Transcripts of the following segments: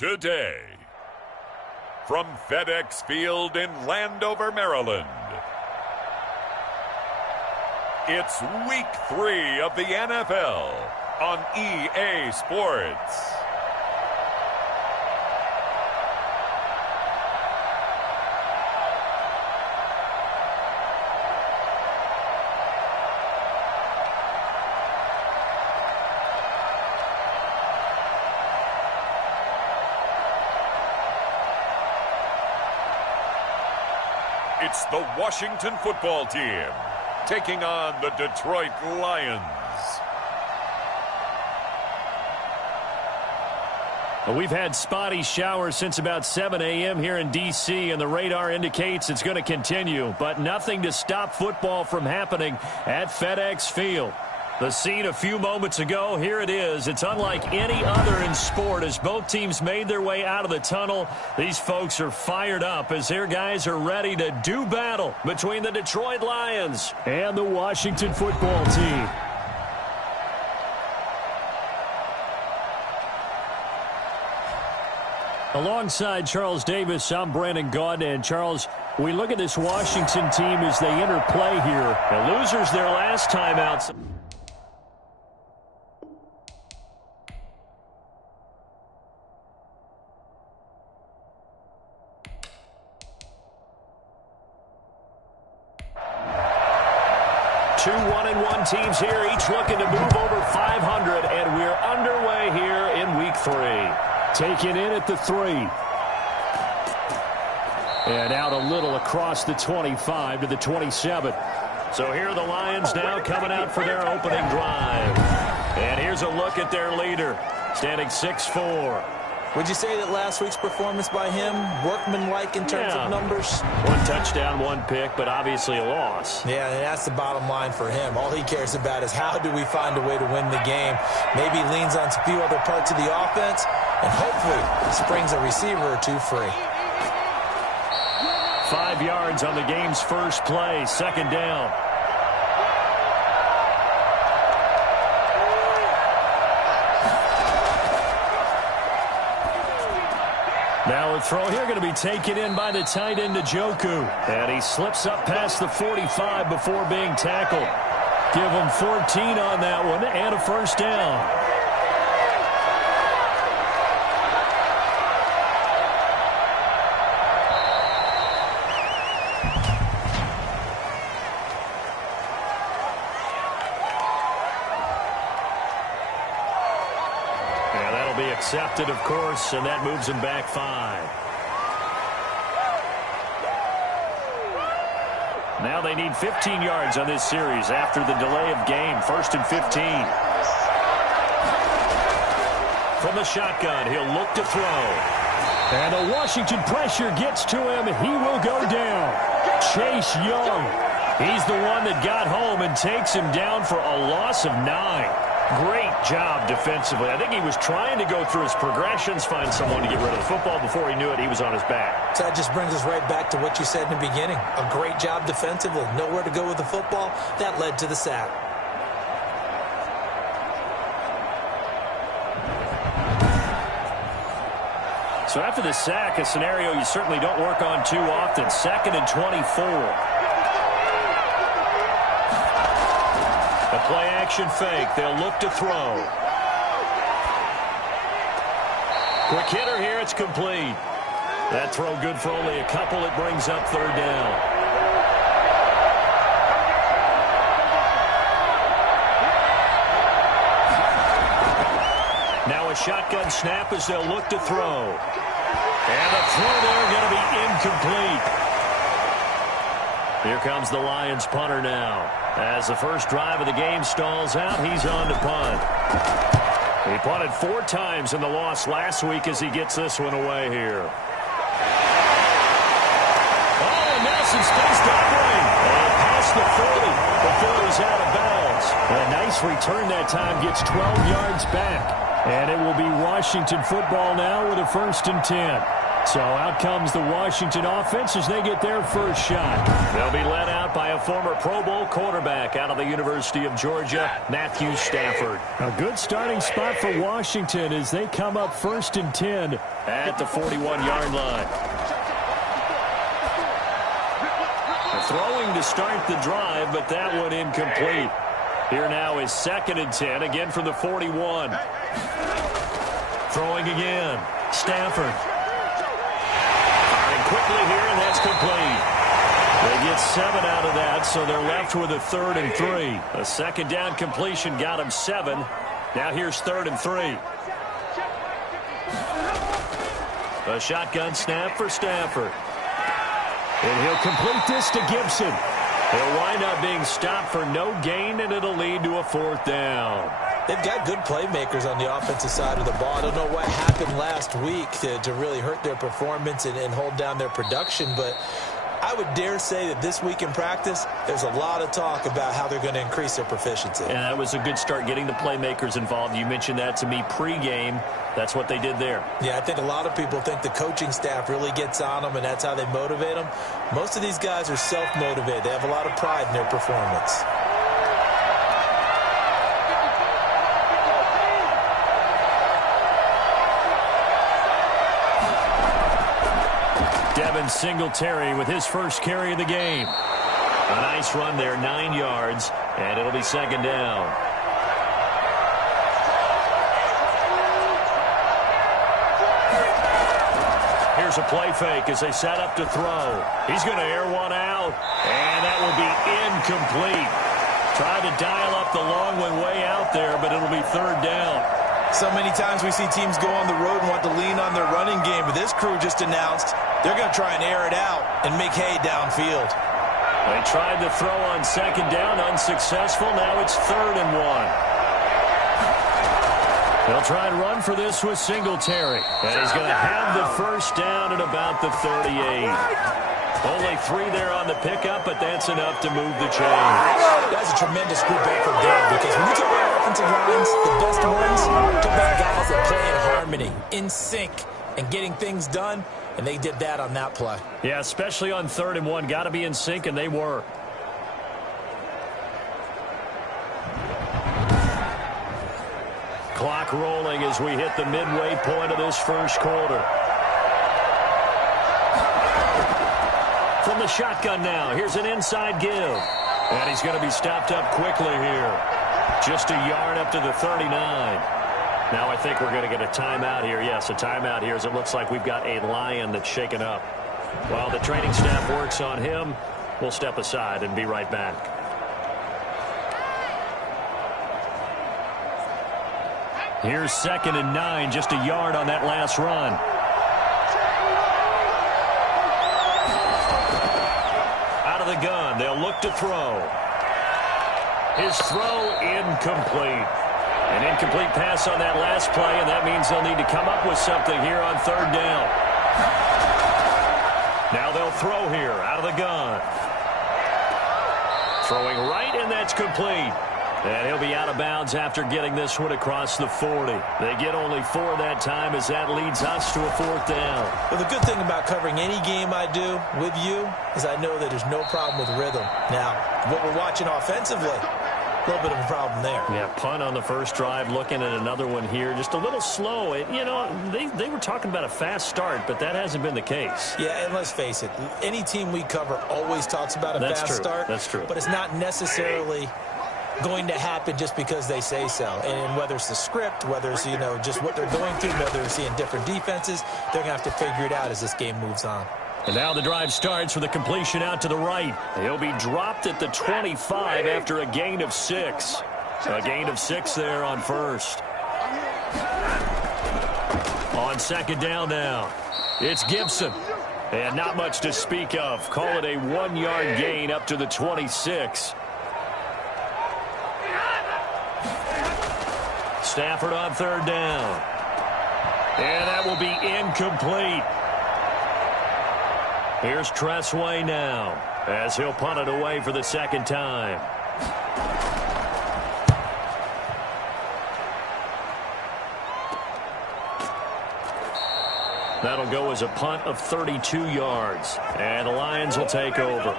today. From FedEx Field in Landover, Maryland, it's Week 3 of the NFL on EA Sports. It's the Washington football team taking on the Detroit Lions. Well, we've had spotty showers since about 7 a.m. here in D.C., and the radar indicates it's going to continue, but nothing to stop football from happening at FedEx Field. The scene a few moments ago, here it is. It's unlike any other in sport as both teams made their way out of the tunnel. These folks are fired up as their guys are ready to do battle between the Detroit Lions and the Washington football team. Alongside Charles Davis, I'm Brandon Gaudin. And Charles, we look at this Washington team as they interplay here. The losers their last time out. 2 1-1 teams here, each looking to move over 500, and we're underway here in Week 3. Taken in at the 3. And out a little across the 25 to the 27. So here are the Lions now coming out for their opening drive. And here's a look at their leader, standing 6'4". Would you say that last week's performance by him, workmanlike in terms of numbers? 1 touchdown, 1 pick, but obviously a loss. Yeah, and that's the bottom line for him. All he cares about is how do we find a way to win the game. Maybe leans on a few other parts of the offense, and hopefully springs a receiver or two free. 5 yards on the game's first play, second down. Now a throw here going to be taken in by the tight end Njoku. And he slips up past the 45 before being tackled. Give him 14 on that one and a first down. Accepted, of course, and that moves him back 5. Now they need 15 yards on this series after the delay of game. 1st and 15. From the shotgun, he'll look to throw. And the Washington pressure gets to him. He will go down. Chase Young. He's the one that got home and takes him down for a loss of 9. Great job defensively. I think he was trying to go through his progressions, find someone to get rid of the football. Before he knew it, he was on his back. So that just brings us right back to what you said in the beginning. A great job defensively. Nowhere to go with the football. That led to the sack. So after the sack, a scenario you certainly don't work on too often. 2nd and 24. A play-action fake. They'll look to throw. Quick hitter here. It's complete. That throw good for only a couple. It brings up 3rd down. Now a shotgun snap as they'll look to throw. And the throw there going to be incomplete. Here comes the Lions punter now. As the first drive of the game stalls out, he's on to punt. He punted 4 times in the loss last week as he gets this one away here. Oh, and now some space to operate. And past the 40 before he's out of bounds. A nice return that time, gets 12 yards back. And it will be Washington football now with a 1st and 10. So out comes the Washington offense as they get their first shot. They'll be led out by a former Pro Bowl quarterback out of the University of Georgia, Matthew Stafford. A good starting spot for Washington as they come up 1st and 10 at the 41-yard line. Throwing to start the drive, but that one incomplete. Here now is 2nd and 10, again from the 41. Throwing again, Stafford. Firing quickly here, and that's complete. They get 7 out of that, so they're left with a 3rd and 3. A second down completion got him 7. Now here's 3rd and 3. A shotgun snap for Stafford. And he'll complete this to Gibson. He'll wind up being stopped for no gain, and it'll lead to a 4th down. They've got good playmakers on the offensive side of the ball. I don't know what happened last week to really hurt their performance and hold down their production, but I would dare say that this week in practice, there's a lot of talk about how they're going to increase their proficiency. And that was a good start, getting the playmakers involved. You mentioned that to me pregame. That's what they did there. Yeah, I think a lot of people think the coaching staff really gets on them, and that's how they motivate them. Most of these guys are self-motivated. They have a lot of pride in their performance. Devin Singletary with his first carry of the game. A nice run there, 9 yards, and it'll be 2nd down. Here's a play fake as they set up to throw. He's going to air one out, and that will be incomplete. Tried to dial up the long one way out there, but it'll be 3rd down. So many times we see teams go on the road and want to lean on their running game, but this crew just announced they're going to try and air it out and make hay downfield. They tried to throw on 2nd down, unsuccessful. Now it's 3rd and 1. They'll try and run for this with Singletary, and he's going to have the first down at about the 38. Only 3 there on the pickup, but that's enough to move the chains. That's a tremendous group effort there, because when you talk about offensive lines, the best ones, talk about guys that play in harmony, in sync, and getting things done, and they did that on that play. Yeah, especially on 3rd and 1. Got to be in sync, and they were. Clock rolling as we hit the midway point of this first quarter. From the shotgun now, here's an inside give. And he's going to be stopped up quickly here. Just a yard up to the 39. Now I think we're going to get a timeout here. Yes, a timeout here as it looks like we've got a Lion that's shaken up. While the training staff works on him, we'll step aside and be right back. Here's 2nd and 9, just a yard on that last run. Out of the gun, they'll look to throw. His throw incomplete. An incomplete pass on that last play, and that means they'll need to come up with something here on 3rd down. Now they'll throw here out of the gun. Throwing right, and that's complete. And he'll be out of bounds after getting this one across the 40. They get only 4 that time as that leads us to a 4th down. Well, the good thing about covering any game I do with you is I know that there's no problem with rhythm. Now, what we're watching offensively, a little bit of a problem there. Yeah, punt on the first drive, looking at another one here. Just a little slow. You know, they were talking about a fast start, but that hasn't been the case. Yeah, and let's face it, any team we cover always talks about a fast start. That's true. But it's not necessarily going to happen just because they say so. And whether it's the script, whether it's, just what they're going through, whether they're seeing different defenses, they're going to have to figure it out as this game moves on. And now the drive starts with a completion out to the right. He'll be dropped at the 25 after a gain of 6. A gain of 6 there on 1st. On 2nd down now, it's Gibson. And not much to speak of. Call it a 1-yard gain up to the 26. Stafford on 3rd down. And that will be incomplete. Here's Tressway now as he'll punt it away for the 2nd time. That'll go as a punt of 32 yards. And the Lions will take over.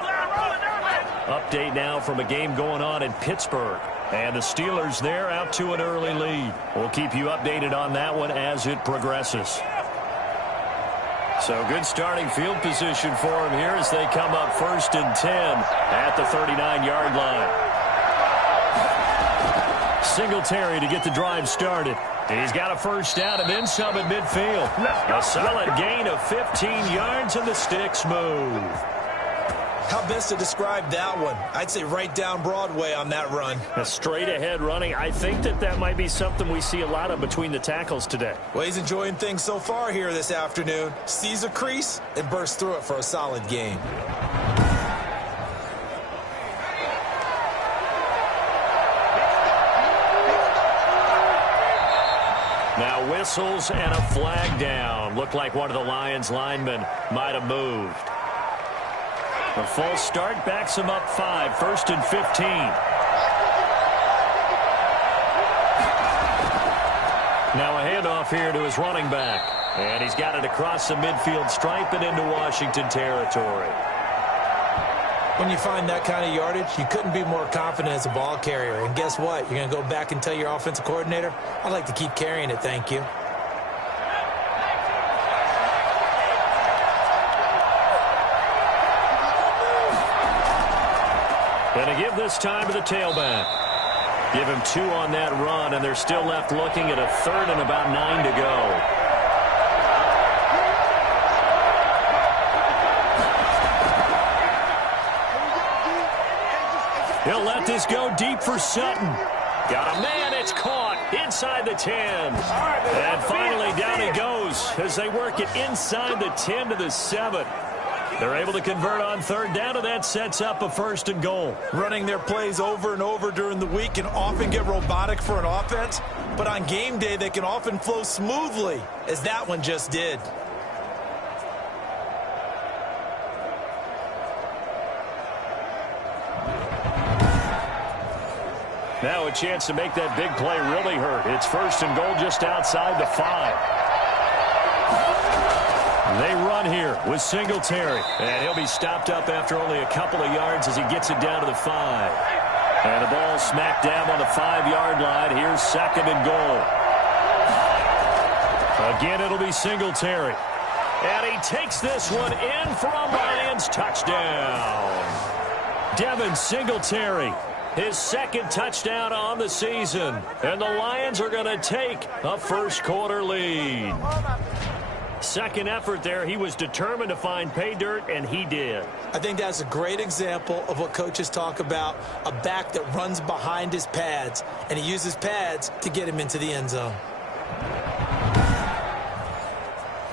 Update now from a game going on in Pittsburgh. And the Steelers there out to an early lead. We'll keep you updated on that one as it progresses. So good starting field position for them here as they come up 1st and 10 at the 39-yard line. Singletary to get the drive started. He's got a first down and then some at midfield. A solid gain of 15 yards and the sticks move. How best to describe that one? I'd say right down Broadway on that run. A straight ahead running. I think that might be something we see a lot of between the tackles today. Well, he's enjoying things so far here this afternoon. Sees a crease and bursts through it for a solid gain. Now whistles and a flag down. Looked like one of the Lions linemen might have moved. A false start backs him up 5, 1st and 15. Now a handoff here to his running back. And he's got it across the midfield stripe and into Washington territory. When you find that kind of yardage, you couldn't be more confident as a ball carrier. And guess what? You're going to go back and tell your offensive coordinator, I'd like to keep carrying it, thank you. Going to give this time to the tailback. Give him 2 on that run, and they're still left looking at a 3rd and about 9 to go. He'll let this go deep for Sutton. Got a man, it's caught inside the 10. And finally down he goes as they work it inside the 10 to the 7. They're able to convert on 3rd down, and that sets up a 1st and goal. Running their plays over and over during the week can often get robotic for an offense, but on game day they can often flow smoothly, as that one just did. Now a chance to make that big play really hurt. It's 1st and goal just outside the 5. They run here with Singletary. And he'll be stopped up after only a couple of yards as he gets it down to the 5. And the ball smack dab on the 5-yard line. Here's 2nd and goal. Again, it'll be Singletary. And he takes this one in for a Lions touchdown. Devin Singletary. His 2nd touchdown on the season. And the Lions are going to take a first-quarter lead. 2nd effort there. He was determined to find pay dirt, and he did. I think that's a great example of what coaches talk about, a back that runs behind his pads, and he uses pads to get him into the end zone.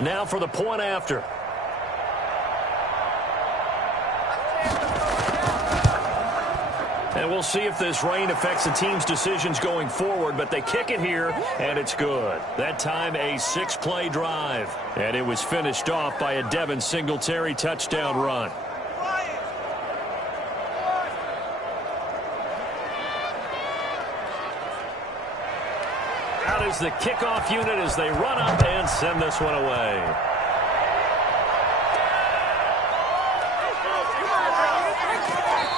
Now for the point after. And we'll see if this rain affects the team's decisions going forward, but they kick it here, and it's good. That time, a 6-play drive. And it was finished off by a Devin Singletary touchdown run. Out is the kickoff unit as they run up and send this one away.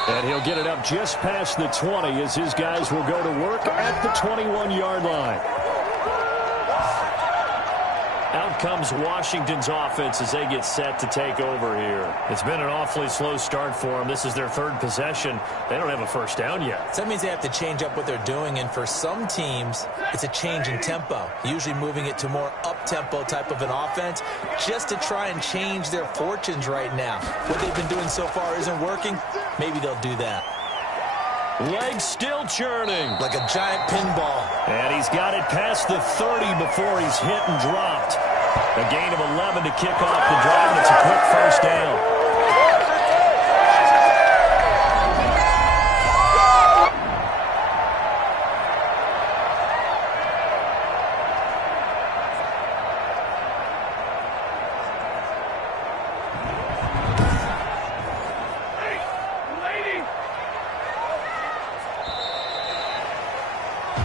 And he'll get it up just past the 20 as his guys will go to work at the 21-yard line. Out comes Washington's offense as they get set to take over here. It's been an awfully slow start for them. This is their 3rd possession. They don't have a first down yet. So that means they have to change up what they're doing, and for some teams, it's a change in tempo, usually moving it to more up-tempo type of an offense just to try and change their fortunes right now. What they've been doing so far isn't working. Maybe they'll do that. Legs still churning. Like a giant pinball. And he's got it past the 30 before he's hit and dropped. A gain of 11 to kick off the drive, and it's a quick first down.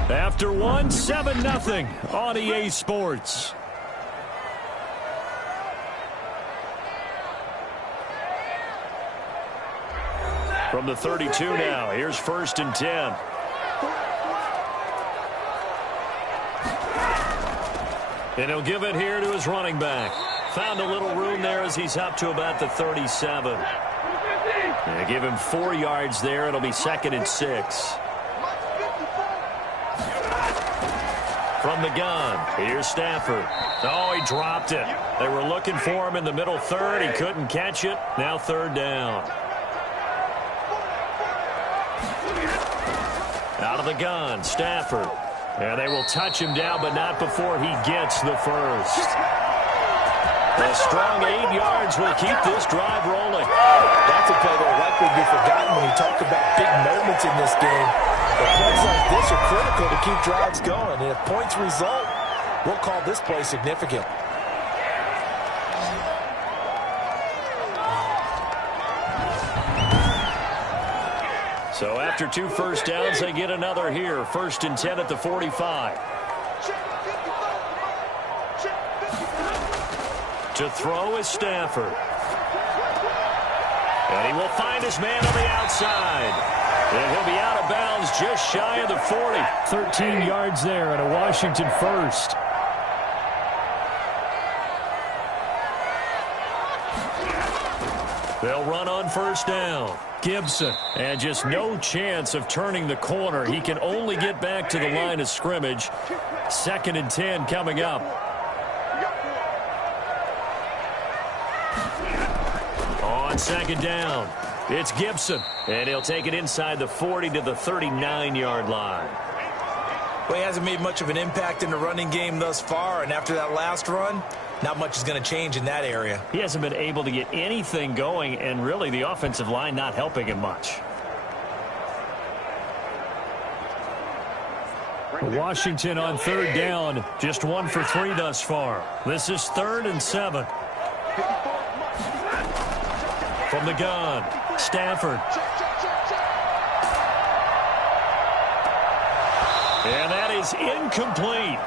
After one, 7-0 on EA Sports. From the 32 now, here's 1st and 10. And he'll give it here to his running back. Found a little room there as he's up to about the 37. Yeah, give him 4 yards there. It'll be 2nd and 6. From the gun, here's Stafford. Oh, he dropped it. They were looking for him in the middle third. He couldn't catch it. Now 3rd down. Out of the gun, Stafford. And they will touch him down, but not before he gets the first. A strong 8 yards will keep this drive rolling. That's a play that will likely be forgotten when you talk about big moments in this game. But plays like this are critical to keep drives going. And if points result, we'll call this play significant. So after 2 first downs, they get another here. 1st and 10 at the 45. To throw is Stafford. And he will find his man on the outside. And he'll be out of bounds just shy of the 40. 13 yards there and a Washington first. They'll run on 1st down. Gibson. And just no chance of turning the corner. He can only get back to the line of scrimmage. 2nd and 10 coming up. On 2nd down, it's Gibson. And he'll take it inside the 40 to the 39-yard line. Well, he hasn't made much of an impact in the running game thus far. And after that last run, not much is going to change in that area. He hasn't been able to get anything going, and really the offensive line not helping him much. Washington on 3rd down, just 1 for 3 thus far. This is 3rd and 7. From the gun, Stafford. And that is incomplete.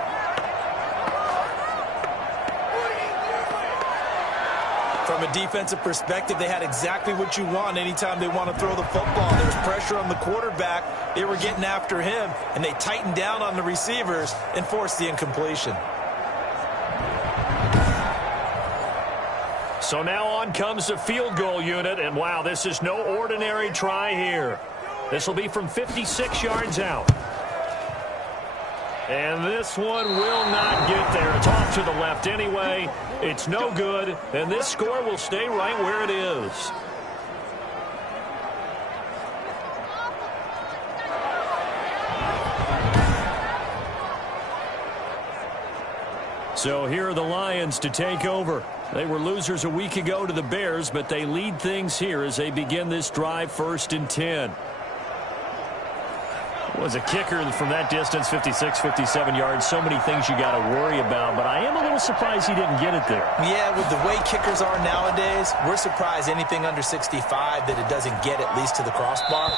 From a defensive perspective, they had exactly what you want anytime they want to throw the football. There was pressure on the quarterback. They were getting after him, and they tightened down on the receivers and forced the incompletion. So now on comes the field goal unit, and wow, this is no ordinary try here. This will be from 56 yards out. And this one will not get there. It's off to the left anyway. It's no good, and this score will stay right where it is. So here are the Lions to take over. They were losers a week ago to the Bears, but they lead things here as they begin this drive 1st and 10. Was a kicker from that distance, 56, 57 yards. So many things you got to worry about, but I am a little surprised he didn't get it there. Yeah, with the way kickers are nowadays, we're surprised anything under 65 that it doesn't get at least to the crossbar.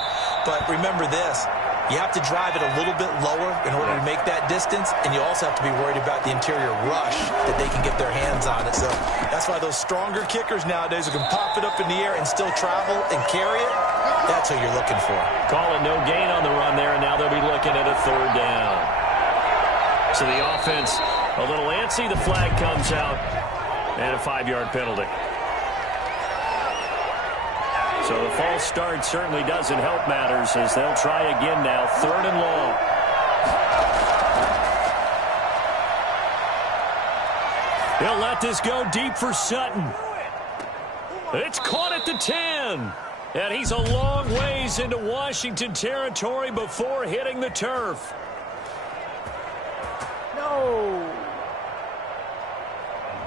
But remember this, you have to drive it a little bit lower in order to make that distance, and you also have to be worried about the interior rush that they can get their hands on it. So that's why those stronger kickers nowadays who can pop it up in the air and still travel and carry it, that's what you're looking for. Calling no gain on the run there, and now they'll be looking at a 3rd down. So the offense a little antsy. The flag comes out, and a 5-yard penalty. So the false start certainly doesn't help matters as they'll try again now. 3rd and long. He'll let this go deep for Sutton. It's caught at the 10. And he's a long ways into Washington territory before hitting the turf. No.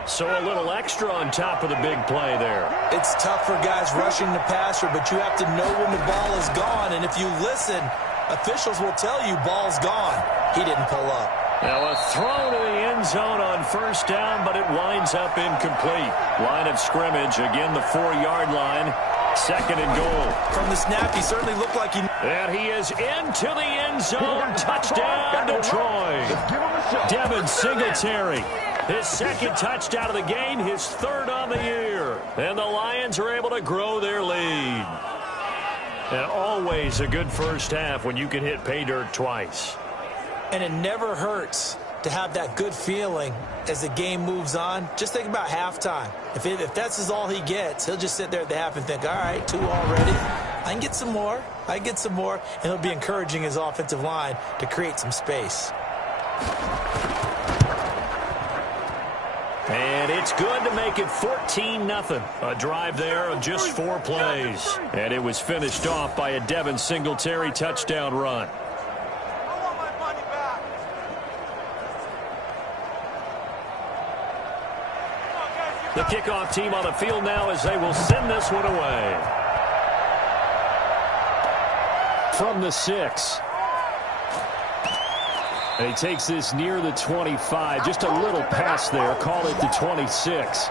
So a little extra on top of the big play there. It's tough for guys rushing the passer, but you have to know when the ball is gone. And if you listen, officials will tell you ball's gone. He didn't pull up. Now a throw to the end zone on 1st down, but it winds up incomplete. Line of scrimmage, again the 4-yard line. 2nd and goal. From the snap, he certainly looked like he... And he is into the end zone. Touchdown, Detroit. Devin Singletary. His 2nd touchdown of the game, his 3rd on the year. And the Lions are able to grow their lead. And always a good first half when you can hit pay dirt twice. And it never hurts to have that good feeling as the game moves on. Just think about halftime. If that's all he gets, he'll just sit there at the half and think, all right, 2 already. I can get some more. And he'll be encouraging his offensive line to create some space. And it's good to make it 14-0. A drive there of just 4 plays. And it was finished off by a Devin Singletary touchdown run. The kickoff team on the field now as they will send this one away. From the 6. And he takes this near the 25. Just a little pass there. Call it the 26.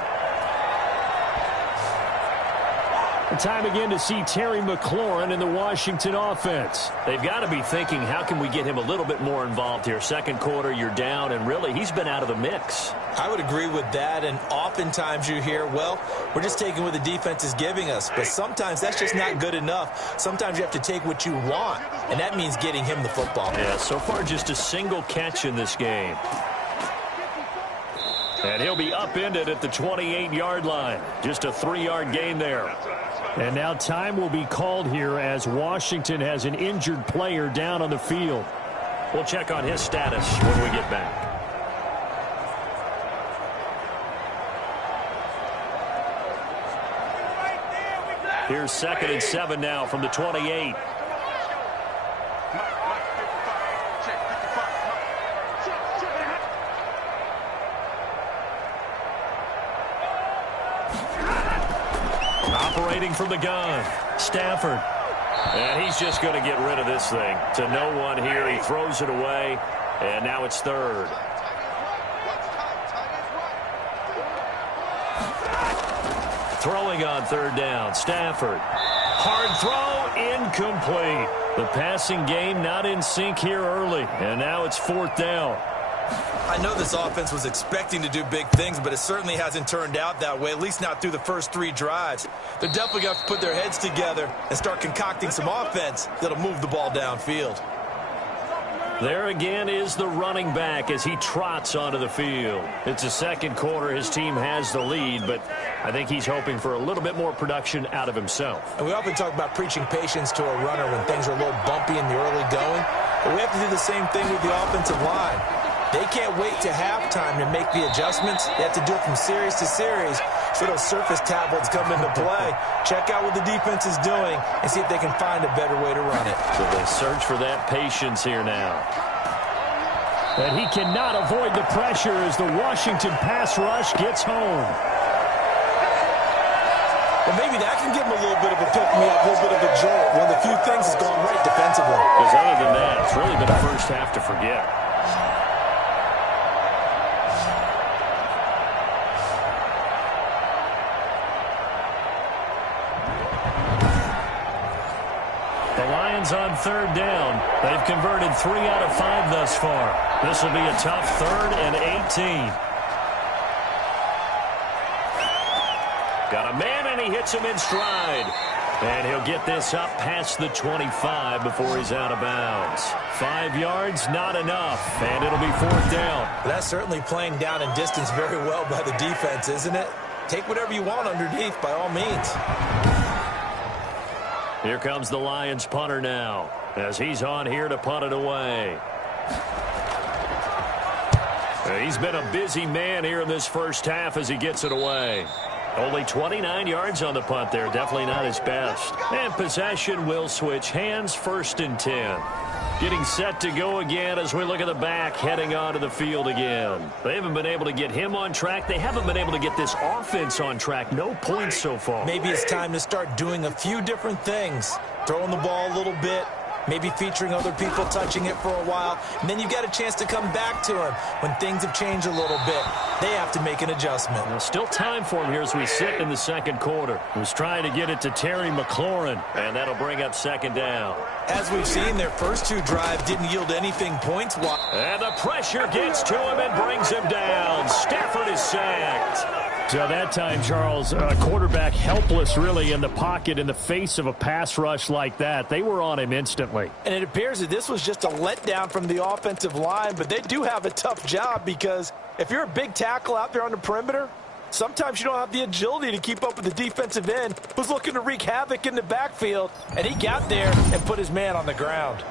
And time again to see Terry McLaurin in the Washington offense. They've got to be thinking, how can we get him a little bit more involved here? Second quarter, you're down, and really, he's been out of the mix. I would agree with that, and oftentimes you hear, well, we're just taking what the defense is giving us. But sometimes that's just not good enough. Sometimes you have to take what you want, and that means getting him the football. Yeah, so far just a single catch in this game. And he'll be upended at the 28-yard line. Just a 3-yard gain there. And now time will be called here as Washington has an injured player down on the field. We'll check on his status when we get back. Here's 2nd and 7 now from the 28. Operating from the gun, Stafford. And he's just going to get rid of this thing. To no one here. He throws it away, and now it's 3rd. Throwing on 3rd down, Stafford. Hard throw, incomplete. The passing game not in sync here early, and now it's 4th down. I know this offense was expecting to do big things, but it certainly hasn't turned out that way, at least not through the first 3 drives. They're definitely going to have to put their heads together and start concocting some offense that'll move the ball downfield. There again is the running back as he trots onto the field. It's the second quarter. His team has the lead, but I think he's hoping for a little bit more production out of himself. And we often talk about preaching patience to a runner when things are a little bumpy in the early going, but we have to do the same thing with the offensive line. They can't wait to halftime to make the adjustments. They have to do it from series to series so those surface tablets come into play. Check out what the defense is doing and see if they can find a better way to run it. So they search for that patience here now. And he cannot avoid the pressure as the Washington pass rush gets home. Well, maybe that can give him a little bit of a pick-me-up, a little bit of a jolt. One of the few things that's gone right defensively. Because other than that, it's really been a first half to forget. On 3rd down. They've converted 3 out of 5 thus far. This will be a tough 3rd and 18. Got a man, and he hits him in stride. And he'll get this up past the 25 before he's out of bounds. 5 yards, not enough, and it'll be 4th down. That's certainly playing down in distance very well by the defense, isn't it? Take whatever you want underneath, by all means. Here comes the Lions punter now as he's on here to punt it away. He's been a busy man here in this first half as he gets it away. Only 29 yards on the punt there. Definitely not his best. And possession will switch hands, 1st and 10. Getting set to go again as we look at the back heading onto the field again. They haven't been able to get him on track. They haven't been able to get this offense on track. No points so far. Maybe it's time to start doing a few different things. Throwing the ball a little bit. Maybe featuring other people touching it for a while. And then you've got a chance to come back to him when things have changed a little bit. They have to make an adjustment. Well, still time for him here as we sit in the second quarter. He was trying to get it to Terry McLaurin, and that'll bring up 2nd down. As we've seen, their first 2 drives didn't yield anything points-wise. And the pressure gets to him and brings him down. Stafford is sacked. So that time, Charles, quarterback helpless really in the pocket in the face of a pass rush like that. They were on him instantly. And it appears that this was just a letdown from the offensive line, but they do have a tough job because if you're a big tackle out there on the perimeter, sometimes you don't have the agility to keep up with the defensive end who's looking to wreak havoc in the backfield, and he got there and put his man on the ground.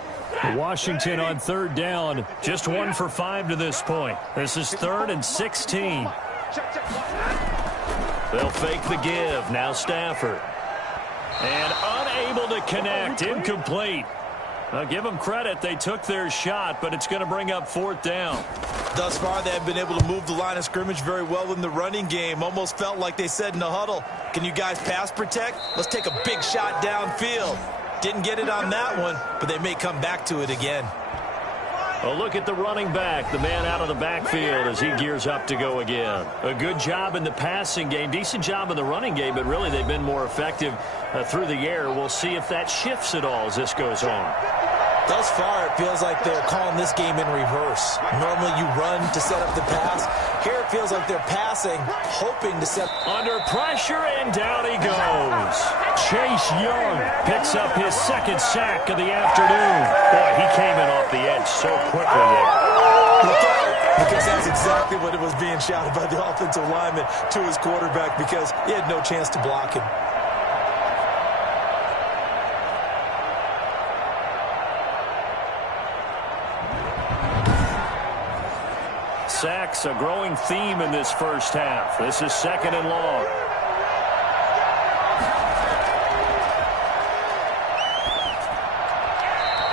Washington on third down, just 1 for 5 to this point. This is 3rd and 16. They'll fake the give. Now Stafford. And unable to connect. Incomplete. I'll give them credit. They took their shot, but it's going to bring up 4th down. Thus far, they have been able to move the line of scrimmage very well in the running game. Almost felt like they said in the huddle, can you guys pass protect? Let's take a big shot downfield. Didn't get it on that one, but they may come back to it again. A look at the running back, the man out of the backfield as he gears up to go again. A good job in the passing game, decent job in the running game, but really they've been more effective through the air. We'll see if that shifts at all as this goes on. Thus far, it feels like they're calling this game in reverse. Normally you run to set up the pass. Here it feels like they're passing, hoping to set. Under pressure, and down he goes. Chase Young picks up his 2nd sack of the afternoon. Boy, he came in off the edge so quickly there. Look out, because that's exactly what it was being shouted by the offensive lineman to his quarterback because he had no chance to block him. Sacks, a growing theme in this first half. This is 2nd and long.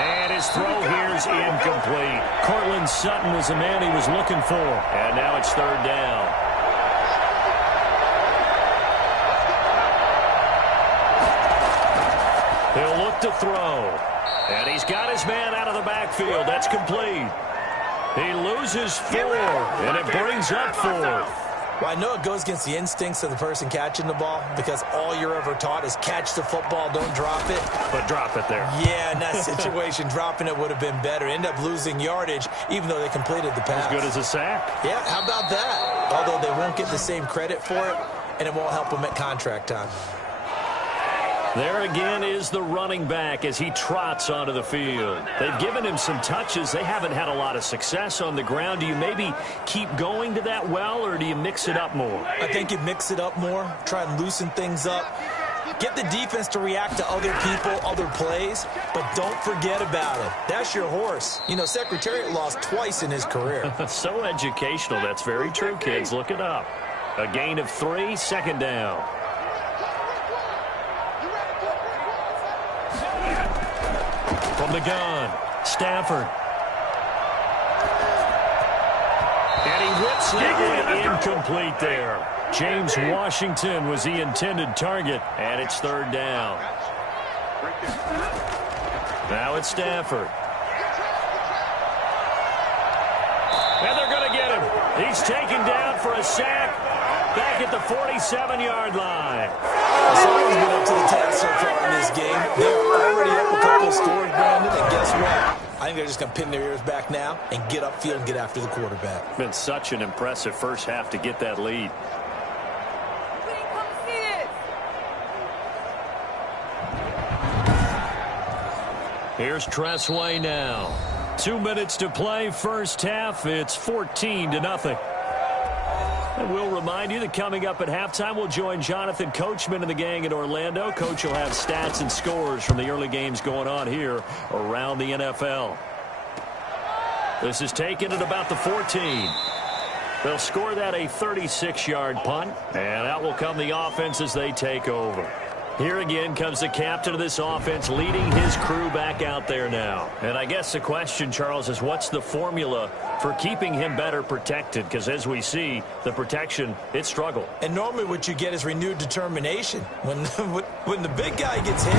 And his throw here is incomplete. Cortland Sutton was the man he was looking for. And now it's 3rd down. He'll look to throw. And he's got his man out of the backfield. That's complete. He loses 4, and it brings up 4th. Well, I know it goes against the instincts of the person catching the ball because all you're ever taught is catch the football, don't drop it. But drop it there. Yeah, in that situation, dropping it would have been better. End up losing yardage, even though they completed the pass. As good as a sack. Yeah, how about that? Although they won't get the same credit for it, and it won't help them at contract time. There again is the running back as he trots onto the field. They've given him some touches. They haven't had a lot of success on the ground. Do you maybe keep going to that well, or do you mix it up more? I think you mix it up more, try and loosen things up. Get the defense to react to other people, other plays, but don't forget about it. That's your horse. You know, Secretariat lost twice in his career. So educational. That's very true, kids. Look it up. A gain of 3, 2nd down. From the gun, Stafford. And he whips it incomplete there. James Washington was the intended target, and it's 3rd down. Now it's Stafford. And they're going to get him. He's taken down for a sack back at the 47-yard line. Someone's been up to the task so far in this game. They're already up a couple scores, Brandon, and guess what? I think they're just going to pin their ears back now and get upfield and get after the quarterback. Been such an impressive first half to get that lead. Here's Tressway now. 2 minutes to play, first half. It's 14-0. And we'll remind you that coming up at halftime, we'll join Jonathan Coachman and the gang in Orlando. Coach will have stats and scores from the early games going on here around the NFL. This is taken at about the 14. They'll score that a 36-yard punt, and out will come the offense as they take over. Here again comes the captain of this offense leading his crew back out there now. And I guess the question, Charles, is what's the formula for keeping him better protected? Because as we see, the protection, it struggled. And normally what you get is renewed determination. When the big guy gets hit,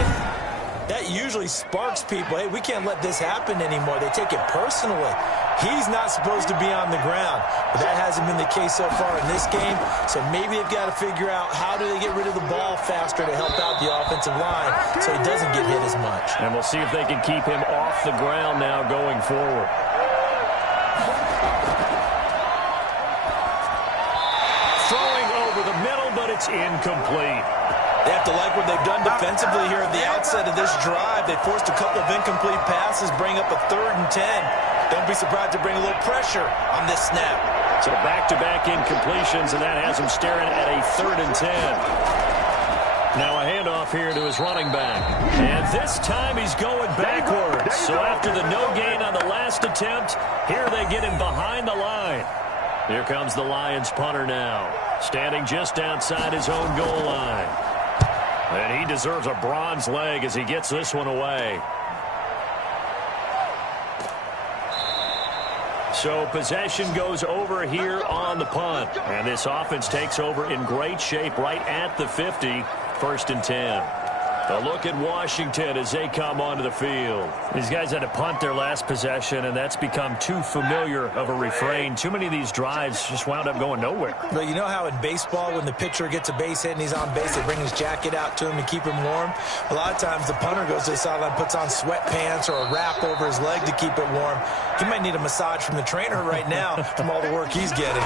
that usually sparks people. Hey, we can't let this happen anymore. They take it personally. He's not supposed to be on the ground, but that hasn't been the case so far in this game. So maybe they've got to figure out how do they get rid of the ball faster to help out the offensive line so he doesn't get hit as much. And we'll see if they can keep him off the ground now going forward. Throwing over the it's incomplete. They have to like what they've done defensively here at the outset of this drive. They forced a couple of incomplete passes, bring up a 3rd and 10. Don't be surprised to bring a little pressure on this snap. So back-to-back incompletions, and that has him staring at a 3rd and 10. Now a handoff here to his running back. And this time he's going backwards. So after the no gain on the last attempt, here they get him behind the line. Here comes the Lions punter now, standing just outside his own goal line. And he deserves a bronze leg as he gets this one away. So possession goes over here on the punt. And this offense takes over in great shape right at the 50. 1st and 10. A look at Washington as they come onto the field. These guys had to punt their last possession, and that's become too familiar of a refrain. Too many of these drives just wound up going nowhere. But you know how in baseball, when the pitcher gets a base hit and he's on base, they bring his jacket out to him to keep him warm? A lot of times the punter goes to the sideline, puts on sweatpants or a wrap over his leg to keep it warm. He might need a massage from the trainer right now from all the work he's getting.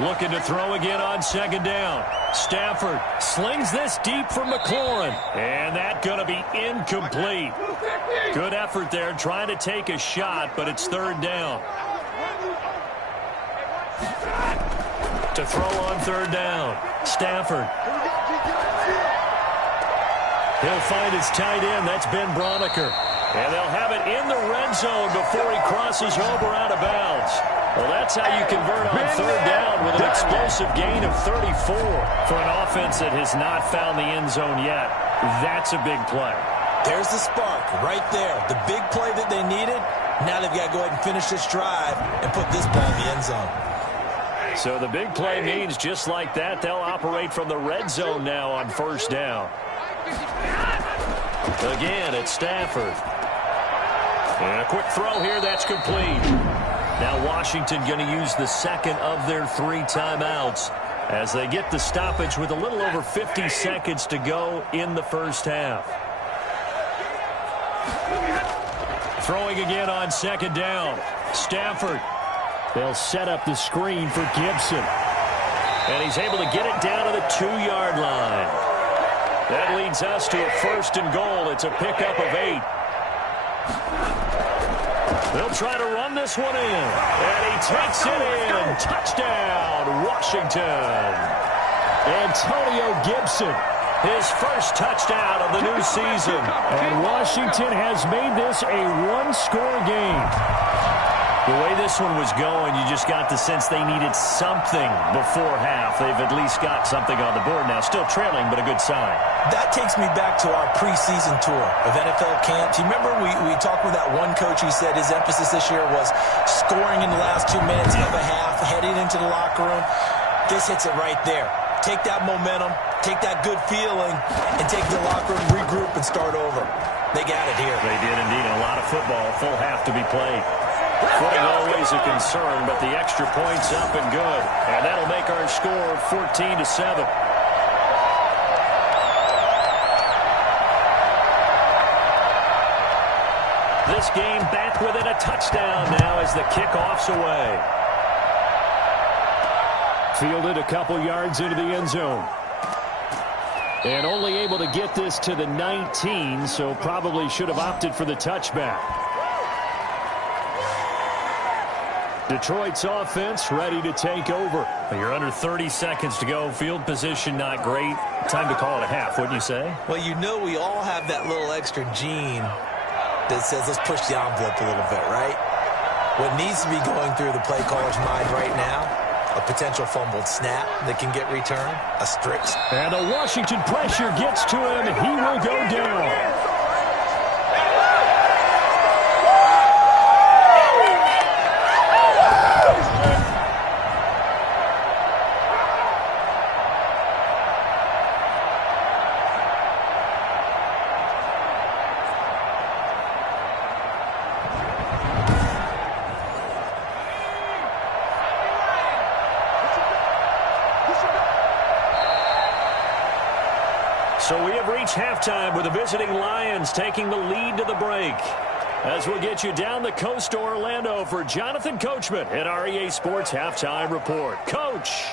Looking to throw again on 2nd down. Stafford slings this deep from McLaurin. And that's going to be incomplete. Good effort there trying to take a shot, but it's 3rd down. To throw on 3rd down. Stafford. He'll find his tight end. That's Ben Braunecker. And they'll have it in the red zone before he crosses over out of bounds. Well, that's how you convert on 3rd down with an explosive gain of 34. For an offense that has not found the end zone yet, that's a big play. There's the spark right there. The big play that they needed. Now they've got to go ahead and finish this drive and put this ball in the end zone. So the big play means just like that, they'll operate from the red zone now on 1st down. Again, it's Stafford. And a quick throw here, that's complete. Now Washington going to use the 2nd of their 3 timeouts as they get the stoppage with a little over 50 seconds to go in the 1st half. Throwing again on 2nd down. Stafford. They'll set up the screen for Gibson. And he's able to get it down to the 2-yard line. That leads us to a 1st and goal. It's a pickup of 8. They'll try to run this one in. And he takes it in. Touchdown, Washington. Antonio Gibson, his first touchdown of the new season. And Washington has made this a 1-score game. The way this one was going, you just got the sense they needed something before half. They've at least got something on the board now. Still trailing, but a good sign. That takes me back to our preseason tour of NFL camps. You remember we talked with that one coach who said his emphasis this year was scoring in the last 2 minutes of a half, heading into the locker room. This hits it right there. Take that momentum, take that good feeling, and take the locker room, regroup, and start over. They got it here. They did indeed. A lot of football, full half to be played. Footing always a concern, but the extra point's up and good. And that'll make our score 14-7. This game back within a touchdown now as the kickoff's away. Fielded a couple yards into the end zone. And only able to get this to the 19, so probably should have opted for the touchback. Detroit's offense ready to take over. You're under 30 seconds to go. Field position not great. Time to call it a half, wouldn't you say? Well, you know we all have that little extra gene that says let's push the envelope a little bit, right? What needs to be going through the play caller's mind right now, a potential fumbled snap that can get returned, a strip. And the Washington pressure gets to him. He will go down. So we have reached halftime with the visiting Lions taking the lead to the break. As we'll get you down the coast to Orlando for Jonathan Coachman at our EA Sports Halftime Report. Coach.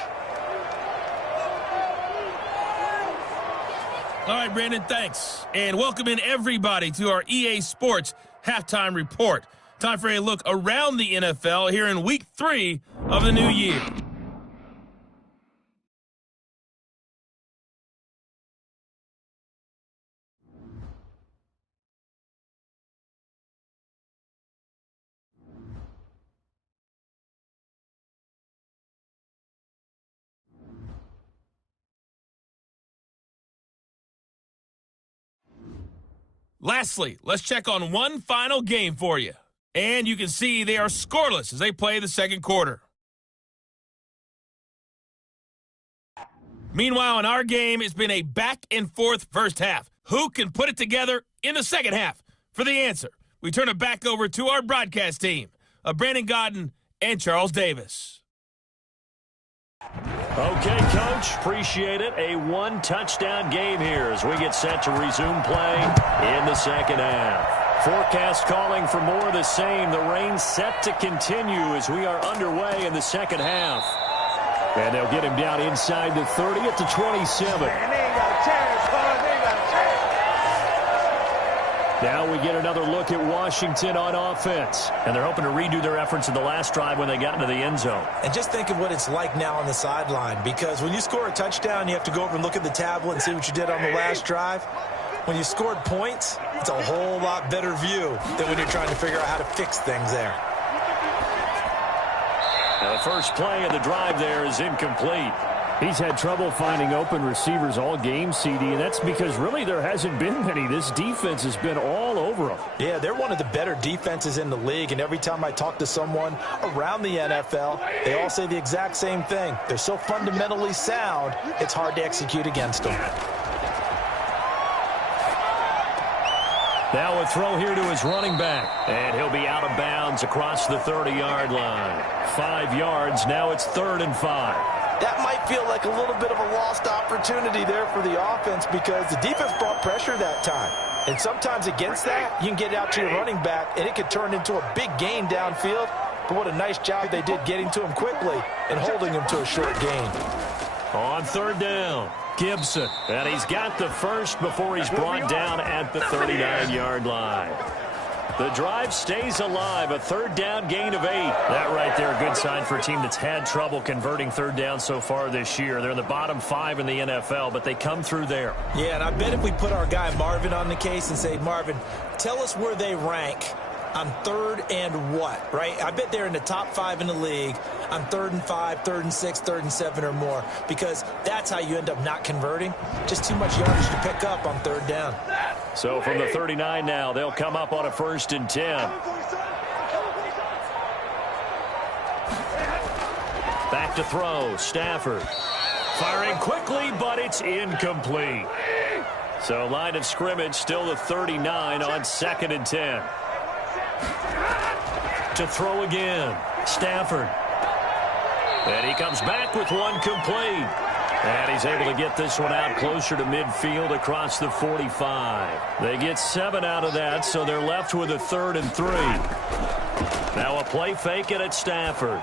All right, Brandon, thanks. And welcome in everybody to our EA Sports Halftime Report. Time for a look around the NFL here in Week 3 of the new year. Lastly, let's check on one final game for you. And you can see they are scoreless as they play the second quarter. Meanwhile, in our game, it's been a back-and-forth first half. Who can put it together in the second half? For the answer, we turn it back over to our broadcast team of Brandon Godden and Charles Davis. Okay, Coach, appreciate it. A one-touchdown game here as we get set to resume play in the second half. Forecast calling for more of the same. The rain set to continue as we are underway in the second half. And they'll get him down inside the 30 at the 27. Now we get another look at Washington on offense. And they're hoping to redo their efforts in the last drive when they got into the end zone. And just think of what it's like now on the sideline, because when you score a touchdown, you have to go over and look at the tablet and see what you did on the last drive. When you scored points, it's a whole lot better view than when you're trying to figure out how to fix things there. Now the first play of the drive there is incomplete. He's had trouble finding open receivers all game, CD, and that's because really there hasn't been many. This defense has been all over them. Yeah, they're one of the better defenses in the league, and every time I talk to someone around the NFL, they all say the exact same thing. They're so fundamentally sound, it's hard to execute against them. Now a throw here to his running back, and he'll be out of bounds across the 30-yard line. 5 yards, now it's 3rd and 5. That might feel like a little bit of a lost opportunity there for the offense because the defense brought pressure that time. And sometimes against that, you can get out to your running back, and it could turn into a big gain downfield. But what a nice job they did getting to him quickly and holding him to a short gain. On 3rd down, Gibson. And he's got the first before he's brought down at the 39-yard line. The drive stays alive, a 3rd down gain of 8. That right there, a good sign for a team that's had trouble converting 3rd down so far this year. They're in the bottom 5 in the NFL, but they come through there. Yeah, and I bet if we put our guy Marvin on the case and say, Marvin, tell us where they rank on 3rd and what, right? I bet they're in the top 5 in the league on 3rd and 5, 3rd and 6, 3rd and 7 or more, because that's how you end up not converting. Just too much yardage to pick up on 3rd down. So from the 39 now, they'll come up on a 1st and 10. Back to throw, Stafford. Firing quickly, but it's incomplete. So line of scrimmage still the 39 on 2nd and 10. To throw again, Stafford. And he comes back with one complete. And he's able to get this one out closer to midfield across the 45. They get 7 out of that, so they're left with a 3rd and 3. Now a play fake it at Stafford.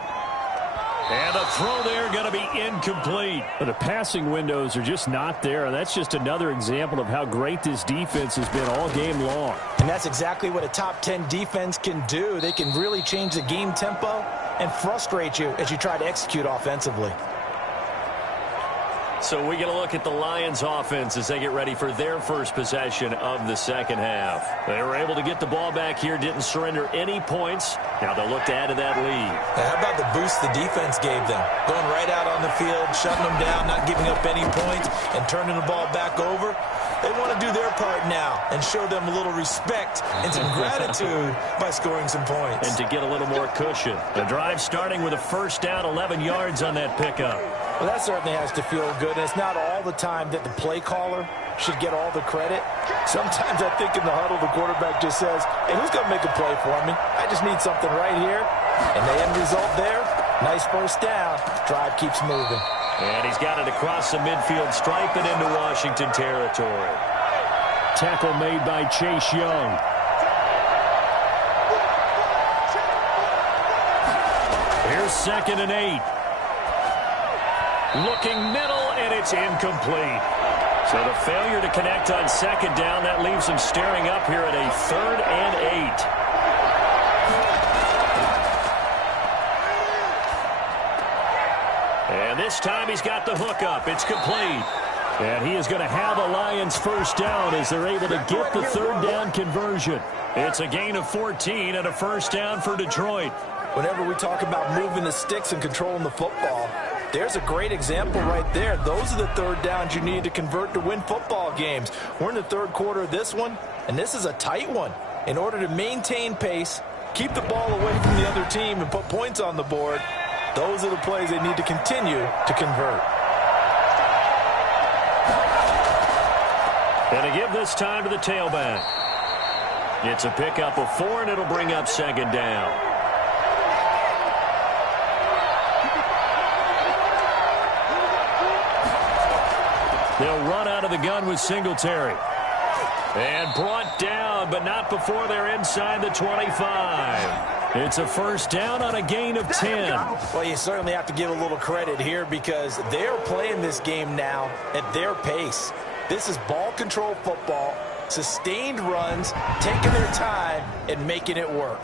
And the throw there going to be incomplete. But the passing windows are just not there. That's just another example of how great this defense has been all game long. And that's exactly what a top 10 defense can do. They can really change the game tempo and frustrate you as you try to execute offensively. So we get a look at the Lions offense as they get ready for their first possession of the second half. They were able to get the ball back here, didn't surrender any points. Now they'll look to add to that lead. Now, how about the boost the defense gave them? Going right out on the field, shutting them down, not giving up any points, and turning the ball back over. They want to do their part now and show them a little respect and some gratitude by scoring some points. And to get a little more cushion. The drive starting with a 1st down, 11 yards on that pickup. Well, that certainly has to feel good, and it's not all the time that the play caller should get all the credit. Sometimes I think in the huddle, the quarterback just says, hey, who's going to make a play for me? I just need something right here. And the end result there, nice 1st down. Drive keeps moving. And he's got it across the midfield stripe and into Washington territory. Tackle made by Chase Young. Here's 2nd and 8. Looking middle, and it's incomplete. So the failure to connect on second down, that leaves them staring up here at a 3rd and 8. And this time he's got the hook up. It's complete. And he is going to have a Lions first down as they're able to get the 3rd down conversion. It's a gain of 14 and a first down for Detroit. Whenever we talk about moving the sticks and controlling the football, there's a great example right there. Those are the 3rd downs you need to convert to win football games. We're in the 3rd quarter of this one, and this is a tight one. In order to maintain pace, keep the ball away from the other team, and put points on the board, those are the plays they need to continue to convert. And to give this time to the tailback. It's a pickup of 4, and it'll bring up 2nd down. They'll run out of the gun with Singletary. And brought down, but not before they're inside the 25. It's a first down on a gain of 10. Well, you certainly have to give a little credit here because they're playing this game now at their pace. This is ball control football, sustained runs, taking their time and making it work.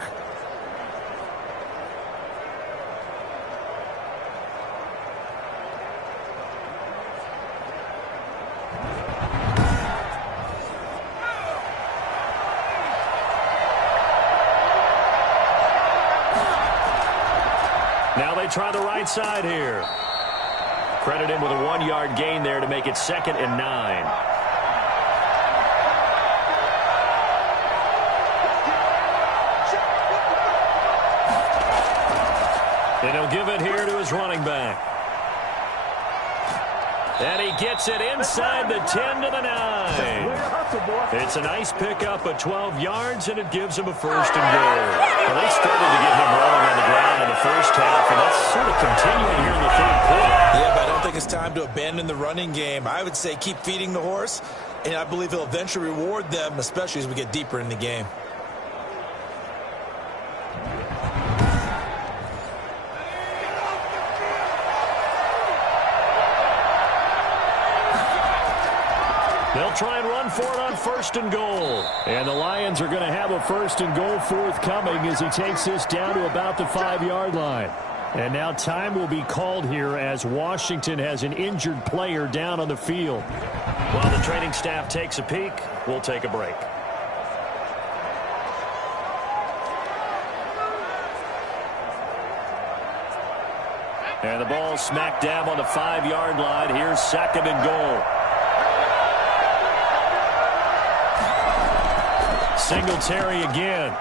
Now they try the right side here. Credit him with a 1-yard gain there to make it 2nd and 9. And he'll give it here to his running back. And he gets it inside the 10 to the 9. It's a nice pickup of 12 yards, and it gives him a first and goal. Well, they started to get him rolling on the ground in the first half, and that's sort of continuing here in the 3rd quarter. Yeah, but I don't think it's time to abandon the running game. I would say keep feeding the horse, and I believe he'll eventually reward them, especially as we get deeper in the game. They'll try and run for it on 1st and goal. And the Lions are going to have a 1st and goal forthcoming as he takes this down to about the 5-yard line. And now time will be called here as Washington has an injured player down on the field. While the training staff takes a peek, we'll take a break. And the ball smack dab on the 5-yard line. Here's 2nd and goal. Singletary again.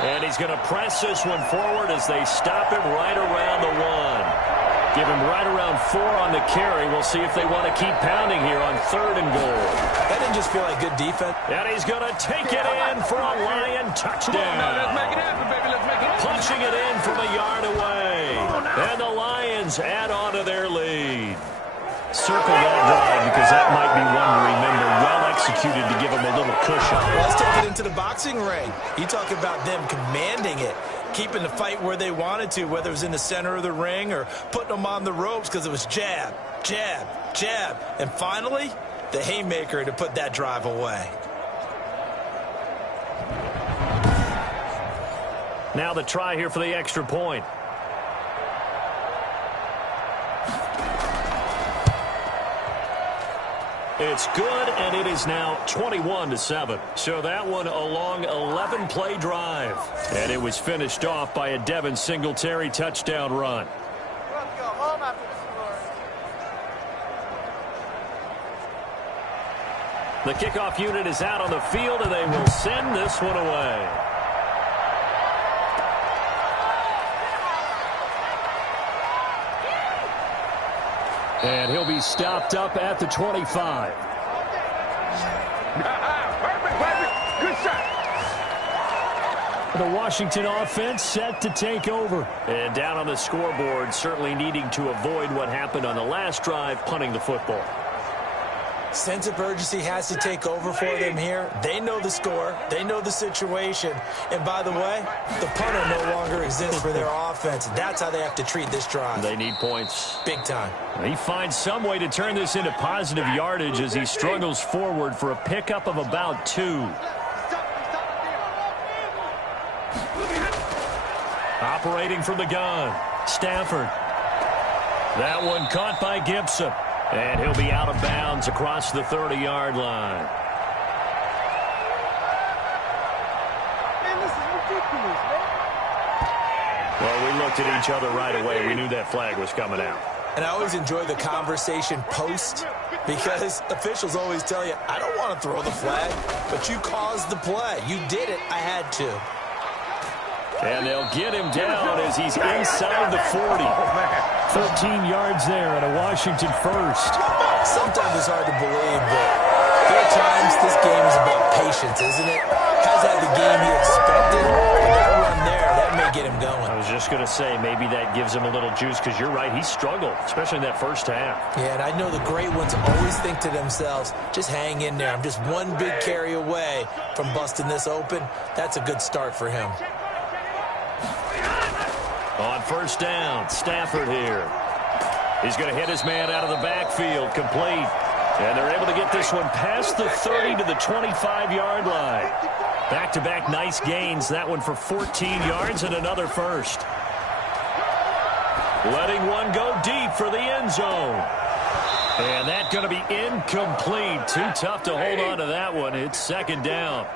And he's going to press this one forward as they stop him right around the 1. Give him right around 4 on the carry. We'll see if they want to keep pounding here on 3rd and goal. That didn't just feel like good defense. And he's going to take it in for a Lion touchdown. Let's make it happen, baby. Let's make it happen. Punching it in from a yard away. And the Lions add on to their lead. Circle that drive because that might be one to remember. Well executed to give them a little cushion. Well, let's take it into the boxing ring. You talk about them commanding it, keeping the fight where they wanted to, whether it was in the center of the ring or putting them on the ropes because it was jab, jab, jab. And finally, the haymaker to put that drive away. Now the try here for the extra point. It's good, and it is now 21-7. So that one a long 11-play drive. And it was finished off by a Devin Singletary touchdown run. Let's go home after this The score. kickoff unit is out on the field, and they will send this one away. And he'll be stopped up at the 25. Perfect. Good shot. The Washington offense set to take over. And down on the scoreboard, certainly needing to avoid what happened on the last drive, punting the football. Sense of urgency has to take over for them here. They know the score. They know the situation. And by the way, the punter no longer exists for their offense. That's how they have to treat this drive. They need points. Big time. He finds some way to turn this into positive yardage as he struggles forward for a pickup of about 2. Operating from the gun, Stafford. That one caught by Gibson. And he'll be out of bounds across the 30-yard line. Man, this is ridiculous, man. Well, we looked at each other right away. We knew that flag was coming out. And I always enjoy the conversation post because officials always tell you, I don't want to throw the flag, but you caused the play. You did it. I had to. And they'll get him down as he's inside the 40. 13 yards there and a Washington first. Sometimes it's hard to believe, but there are times this game is about patience, isn't it? Has had the game he expected, but that run there, that may get him going. I was just going to say, maybe that gives him a little juice because you're right, he struggled, especially in that first half. Yeah, and I know the great ones always think to themselves, just hang in there. I'm just one big carry away from busting this open. That's a good start for him. On first down, Stafford here. He's going to hit his man out of the backfield, complete. And they're able to get this one past the 30 to the 25-yard line. Back-to-back nice gains, that one for 14 yards and another first. Letting one go deep for the end zone. And that's going to be incomplete. Too tough to hold on to that one. It's second down.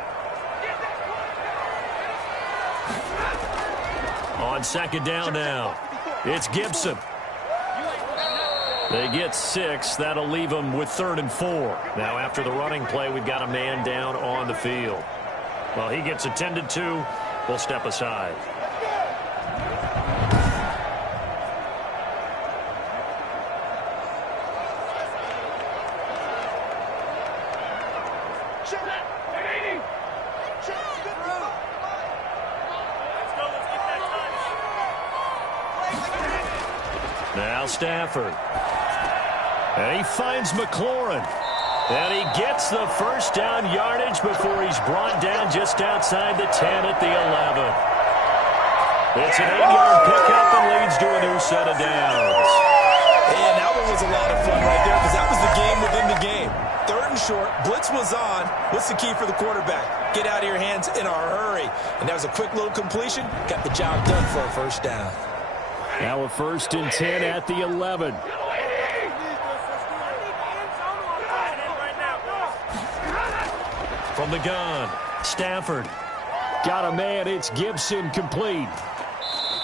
On second down now, it's Gibson. They get 6. That'll leave them with 3rd and 4. Now, after the running play, we've got a man down on the field. Well, he gets attended to. We'll step aside. Now Stafford. And he finds McLaurin. And he gets the first down yardage before he's brought down just outside the 10 at the 11. It's an 8-yard pickup and leads to a new set of downs. And that one was a lot of fun right there because that was the game within the game. 3rd and short, blitz was on. What's the key for the quarterback? Get out of your hands in a hurry. And that was a quick little completion. Got the job done for a first down. Now a 1st and 10 at the 11. From the gun, Stafford. Got a man, it's Gibson, complete.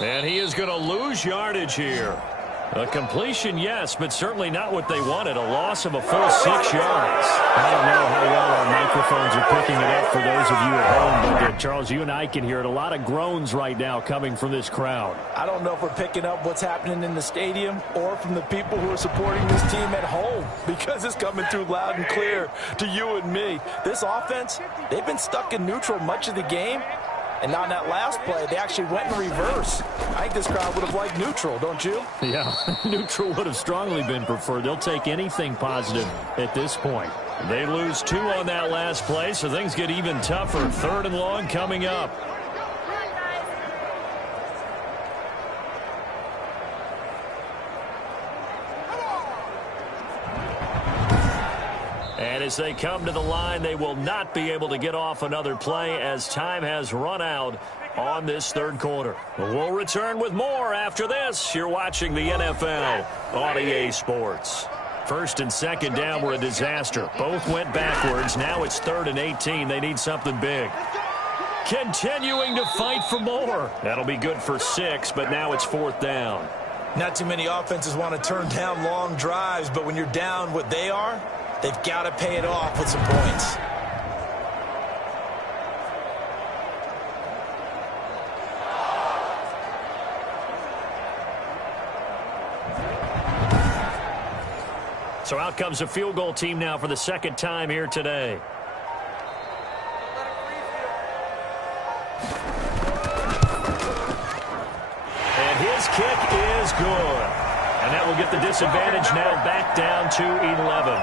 And he is going to lose yardage here. A completion, yes, but certainly not what they wanted. A loss of a full 6 yards. I don't know how well our microphones are picking it up for those of you at home, but Charles, you and I can hear it. A lot of groans right now coming from this crowd. I don't know if we're picking up what's happening in the stadium or from the people who are supporting this team at home because it's coming through loud and clear to you and me. This offense, they've been stuck in neutral much of the game. And on that last play, they actually went in reverse. I think this crowd would have liked neutral, don't you? Yeah, neutral would have strongly been preferred. They'll take anything positive at this point. They lose 2 on that last play, so things get even tougher. 3rd and long coming up. And as they come to the line, they will not be able to get off another play as time has run out on this 3rd quarter. We'll return with more after this. You're watching the NFL on EA Sports. 1st and 2nd down were a disaster. Both went backwards. Now it's 3rd and 18. They need something big. Continuing to fight for more. That'll be good for 6, but now it's 4th down. Not too many offenses want to turn down long drives, but when you're down what they are, they've got to pay it off with some points. So out comes a field goal team now for the 2nd time here today. And his kick is good. And that will get the disadvantage now back down to 11.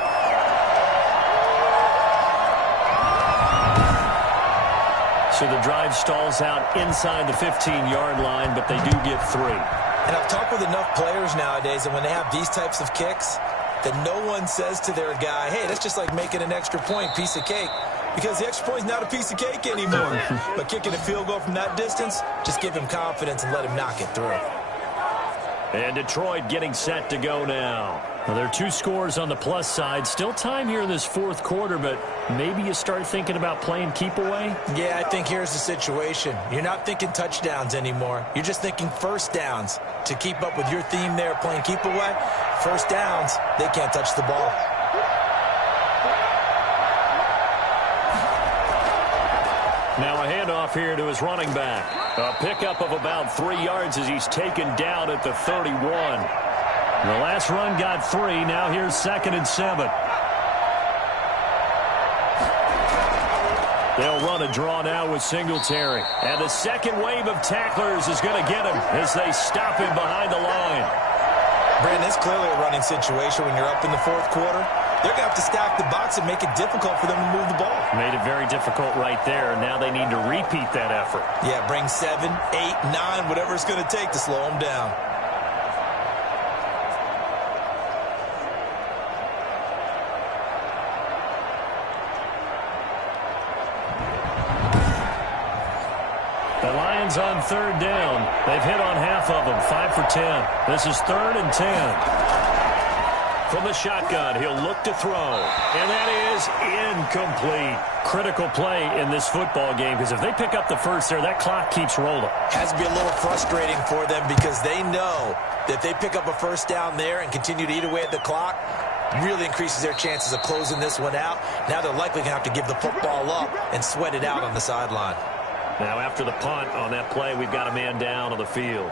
So the drive stalls out inside the 15-yard line, but they do get 3. And I've talked with enough players nowadays, and when they have these types of kicks, that no one says to their guy, hey, that's just like making an extra point, piece of cake. Because the extra point is not a piece of cake anymore. But kicking a field goal from that distance, just give him confidence and let him knock it through. And Detroit getting set to go now. Well, there are 2 scores on the plus side. Still time here in this fourth quarter, but maybe you start thinking about playing keep away? Yeah, I think here's the situation. You're not thinking touchdowns anymore. You're just thinking first downs. To keep up with your theme there, playing keep away, first downs, they can't touch the ball. Now a handoff here to his running back. A pickup of about 3 yards as he's taken down at the 31. The last run got 3. Now here's 2nd and 7. They'll run a draw now with Singletary. And the second wave of tacklers is going to get him as they stop him behind the line. Brandon, it's clearly a running situation when you're up in the fourth quarter. They're going to have to stack the box and make it difficult for them to move the ball. Made it very difficult right there. Now they need to repeat that effort. Yeah, bring 7, 8, 9, whatever it's going to take to slow them down. The Lions on 3rd down. They've hit on half of them, 5 for 10. This is 3rd and 10. From the shotgun, he'll look to throw. And that is incomplete. Critical play in this football game, because if they pick up the first there, that clock keeps rolling. Has to be a little frustrating for them because they know that they pick up a first down there and continue to eat away at the clock, really increases their chances of closing this one out. Now they're likely going to have to give the football up and sweat it out on the sideline. Now after the punt on that play, we've got a man down on the field.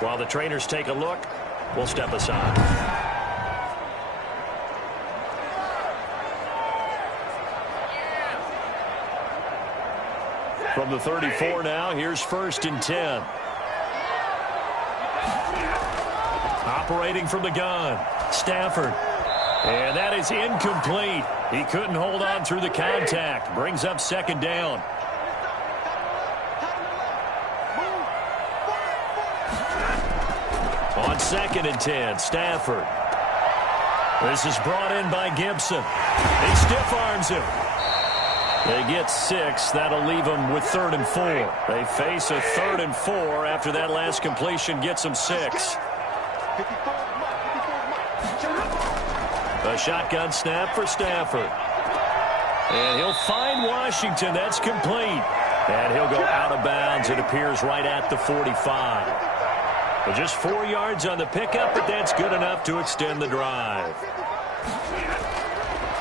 While the trainers take a look, we'll step aside. From the 34 now, here's 1st and 10. Operating from the gun, Stafford. And that is incomplete. He couldn't hold on through the contact. Brings up 2nd down. On 2nd and 10, Stafford. This is brought in by Gibson. He stiff arms him. They get 6. That'll leave them with 3rd and 4. They face a 3rd and 4 after that last completion gets them 6. A shotgun snap for Stafford. And he'll find Washington. That's complete. And he'll go out of bounds. It appears right at the 45. Well, just 4 yards on the pickup, but that's good enough to extend the drive.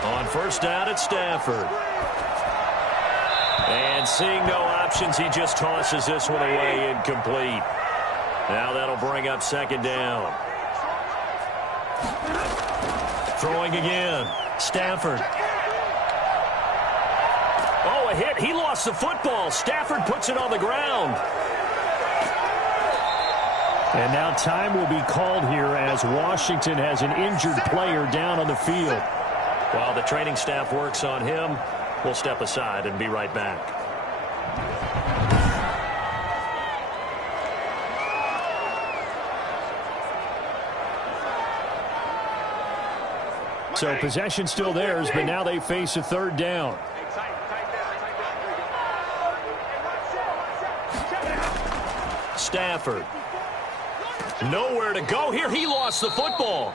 On 1st down, it's Stafford. And seeing no options, he just tosses this one away, incomplete. Now that'll bring up 2nd down. Throwing again, Stafford. Oh, a hit. He lost the football. Stafford puts it on the ground. And now time will be called here as Washington has an injured player down on the field. While the training staff works on him, we'll step aside and be right back. So possession still theirs, but now they face a 3rd down. Stafford. Nowhere to go here. He lost the football.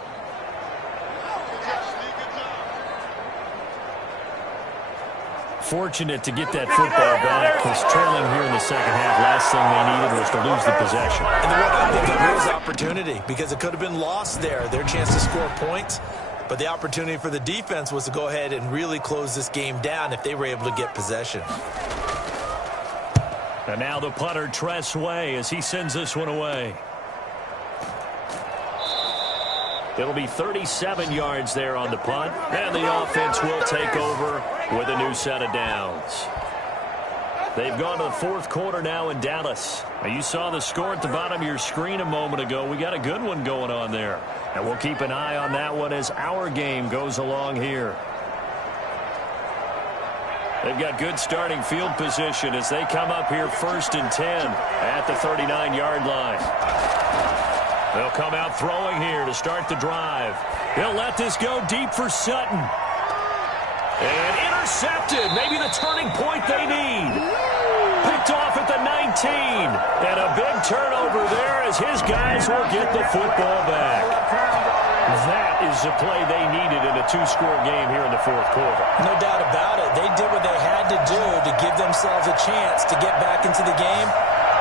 Fortunate to get that football back, because trailing here in the second half, last thing they needed was to lose the possession. And the one I think of here is opportunity, because it could have been lost there, their chance to score points. But the opportunity for the defense was to go ahead and really close this game down if they were able to get possession. And now the punter, Tress Way, as he sends this one away. It'll be 37 yards there on the punt, and the offense will take over with a new set of downs. They've gone to the 4th quarter now in Dallas. Now, you saw the score at the bottom of your screen a moment ago. We got a good one going on there. And we'll keep an eye on that one as our game goes along here. They've got good starting field position as they come up here 1st and 10 at the 39-yard line. They'll come out throwing here to start the drive. He'll let this go deep for Sutton. And intercepted. Maybe the turning point they need. Picked off at the 19. And a big turnover there as his guys will get the football back. That is the play they needed in a 2-score game here in the 4th quarter. No doubt about it. They did what they had to do to give themselves a chance to get back into the game.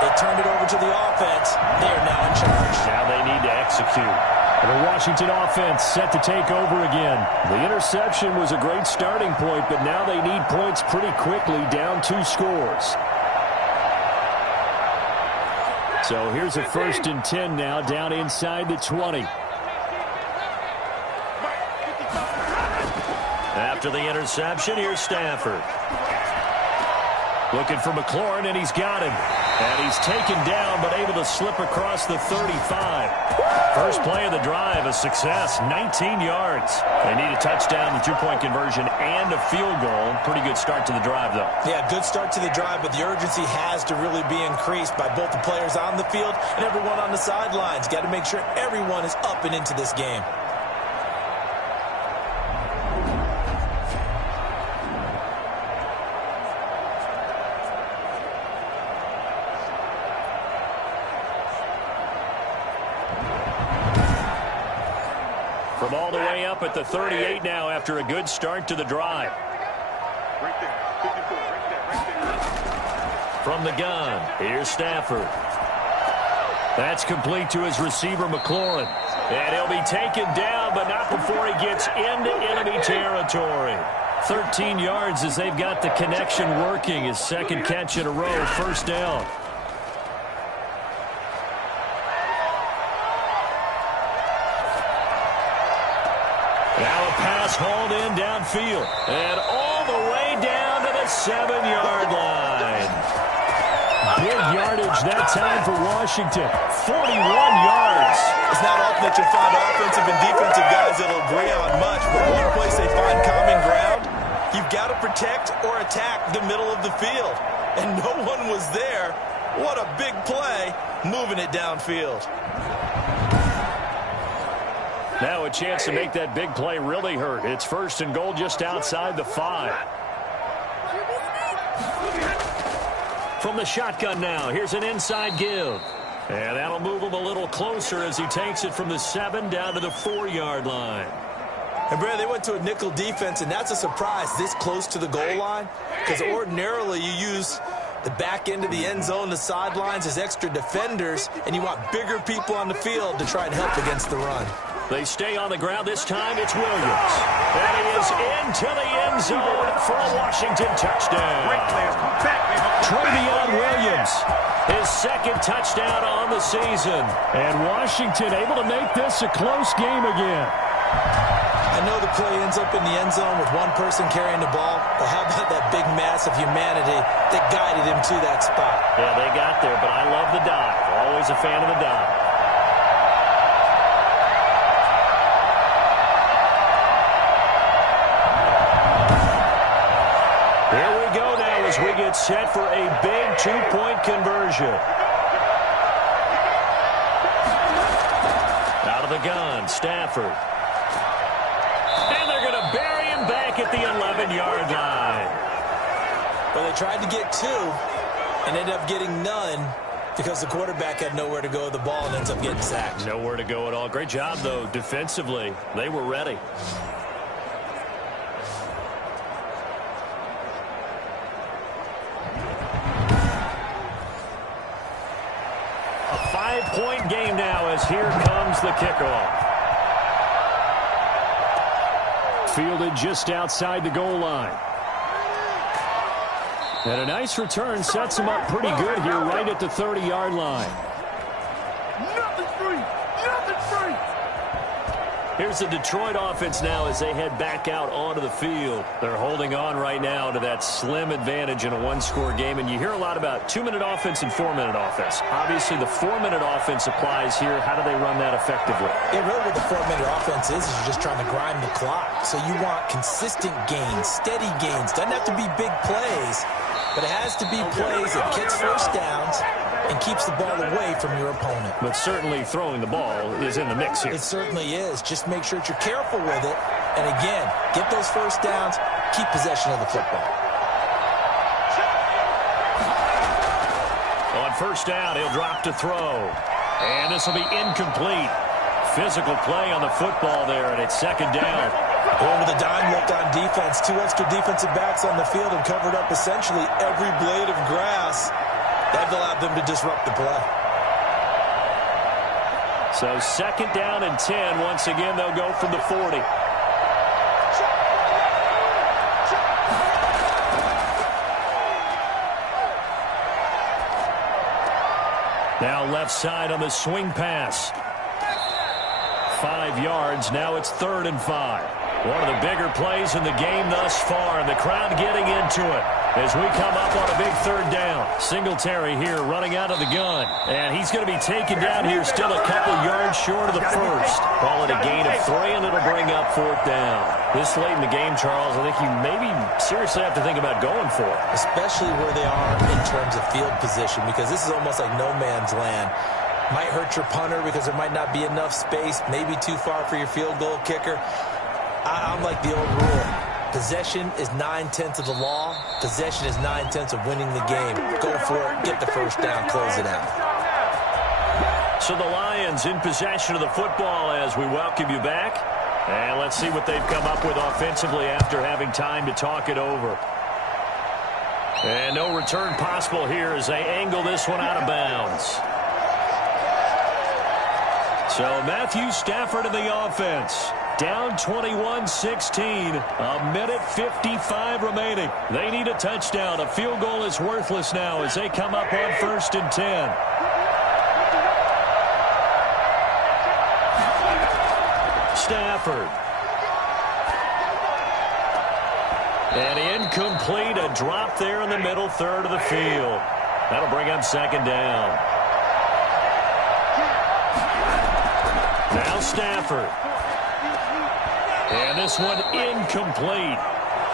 They turned it over to the offense. They are now in charge. Now they need to execute. And the Washington offense set to take over again. The interception was a great starting point, but now they need points pretty quickly, down 2 scores. So here's a 1st and 10 now, down inside the 20. After the interception, here's Stafford. Looking for McLaurin, and he's got him. And he's taken down, but able to slip across the 35. First play of the drive, a success, 19 yards. They need a touchdown, the 2-point conversion, and a field goal. Pretty good start to the drive, though. Yeah, good start to the drive, but the urgency has to really be increased by both the players on the field and everyone on the sidelines. Got to make sure everyone is up and into this game. From all the way up at the 38 now after a good start to the drive. From the gun, here's Stafford. That's complete to his receiver, McLaurin. And he'll be taken down, but not before he gets into enemy territory. 13 yards as they've got the connection working. His 2nd catch in a row, 1st down. Now a pass hauled in downfield. And all the way down to the 7-yard line. Big yardage that time for Washington. 41 yards. It's not often that you'll find offensive and defensive guys that'll agree on much, but one place they find common ground, you've got to protect or attack the middle of the field. And no one was there. What a big play, moving it downfield. Now a chance to make that big play really hurt. It's 1st and goal just outside the 5. From the shotgun now, here's an inside give. And that'll move him a little closer as he takes it from the 7 down to the 4-yard line. And, Brad, they went to a nickel defense, and that's a surprise this close to the goal line, because ordinarily you use the back end of the end zone, the sidelines as extra defenders, and you want bigger people on the field to try and help against the run. They stay on the ground. This time it's Williams. And he is into the end zone for a Washington touchdown. Travion Williams. His 2nd touchdown on the season. And Washington able to make this a close game again. I know the play ends up in the end zone with one person carrying the ball, but how about that big mass of humanity that guided him to that spot? Yeah, they got there, but I love the dive. Always a fan of the dive. Here we go now as we get set for a big 2-point conversion. Out of the gun, Stafford. And they're going to bury him back at the 11-yard line. Well, they tried to get 2 and ended up getting none because the quarterback had nowhere to go with the ball and ends up getting sacked. Nowhere to go at all. Great job, though, defensively. They were ready. A 5-point game now as here comes the kickoff. Fielded just outside the goal line. And a nice return sets him up pretty good here right at the 30-yard line. Nothing free. Nothing free. Here's the Detroit offense now as they head back out onto the field. They're holding on right now to that slim advantage in a one-score game, and you hear a lot about 2-minute offense and 4-minute offense. Obviously, the 4-minute offense applies here. How do they run that effectively? Yeah, really what the 4-minute offense is you're just trying to grind the clock. So you want consistent gains, steady gains. Doesn't have to be big plays, but it has to be plays that gets first downs and keeps the ball away from your opponent. But certainly throwing the ball is in the mix here. It certainly is. Just make sure that you're careful with it. And again, get those first downs, keep possession of the football. On first down, he'll drop to throw. And this will be incomplete. Physical play on the football there, and it's second down. Going with a dime look on defense. 2 extra defensive backs on the field and covered up essentially every blade of grass. That allowed them to disrupt the play. So second down and 10. Once again, they'll go from the 40. Now left side on the swing pass. 5 yards. Now it's 3rd and 5. One of the bigger plays in the game thus far, and the crowd getting into it as we come up on a big 3rd down. Singletary here running out of the gun, and he's going to be taken down here still a couple yards short of the first. Call it a gain of 3, and it'll bring up 4th down. This late in the game, Charles, I think you maybe seriously have to think about going for it. Especially where they are in terms of field position, because this is almost like no man's land. Might hurt your punter because there might not be enough space, maybe too far for your field goal kicker. I'm like the old rule. Possession is 9/10 of the law. Possession is 9/10 of winning the game. Go for it. Get the first down. Close it out. So the Lions in possession of the football as we welcome you back. And let's see what they've come up with offensively after having time to talk it over. And no return possible here as they angle this one out of bounds. So Matthew Stafford in the offense. Down 21-16. A minute 55 remaining. They need a touchdown. A field goal is worthless now as they come up on 1st and 10. Stafford. And incomplete. A drop there in the middle 3rd of the field. That'll bring up 2nd down. Now Stafford. And this one incomplete.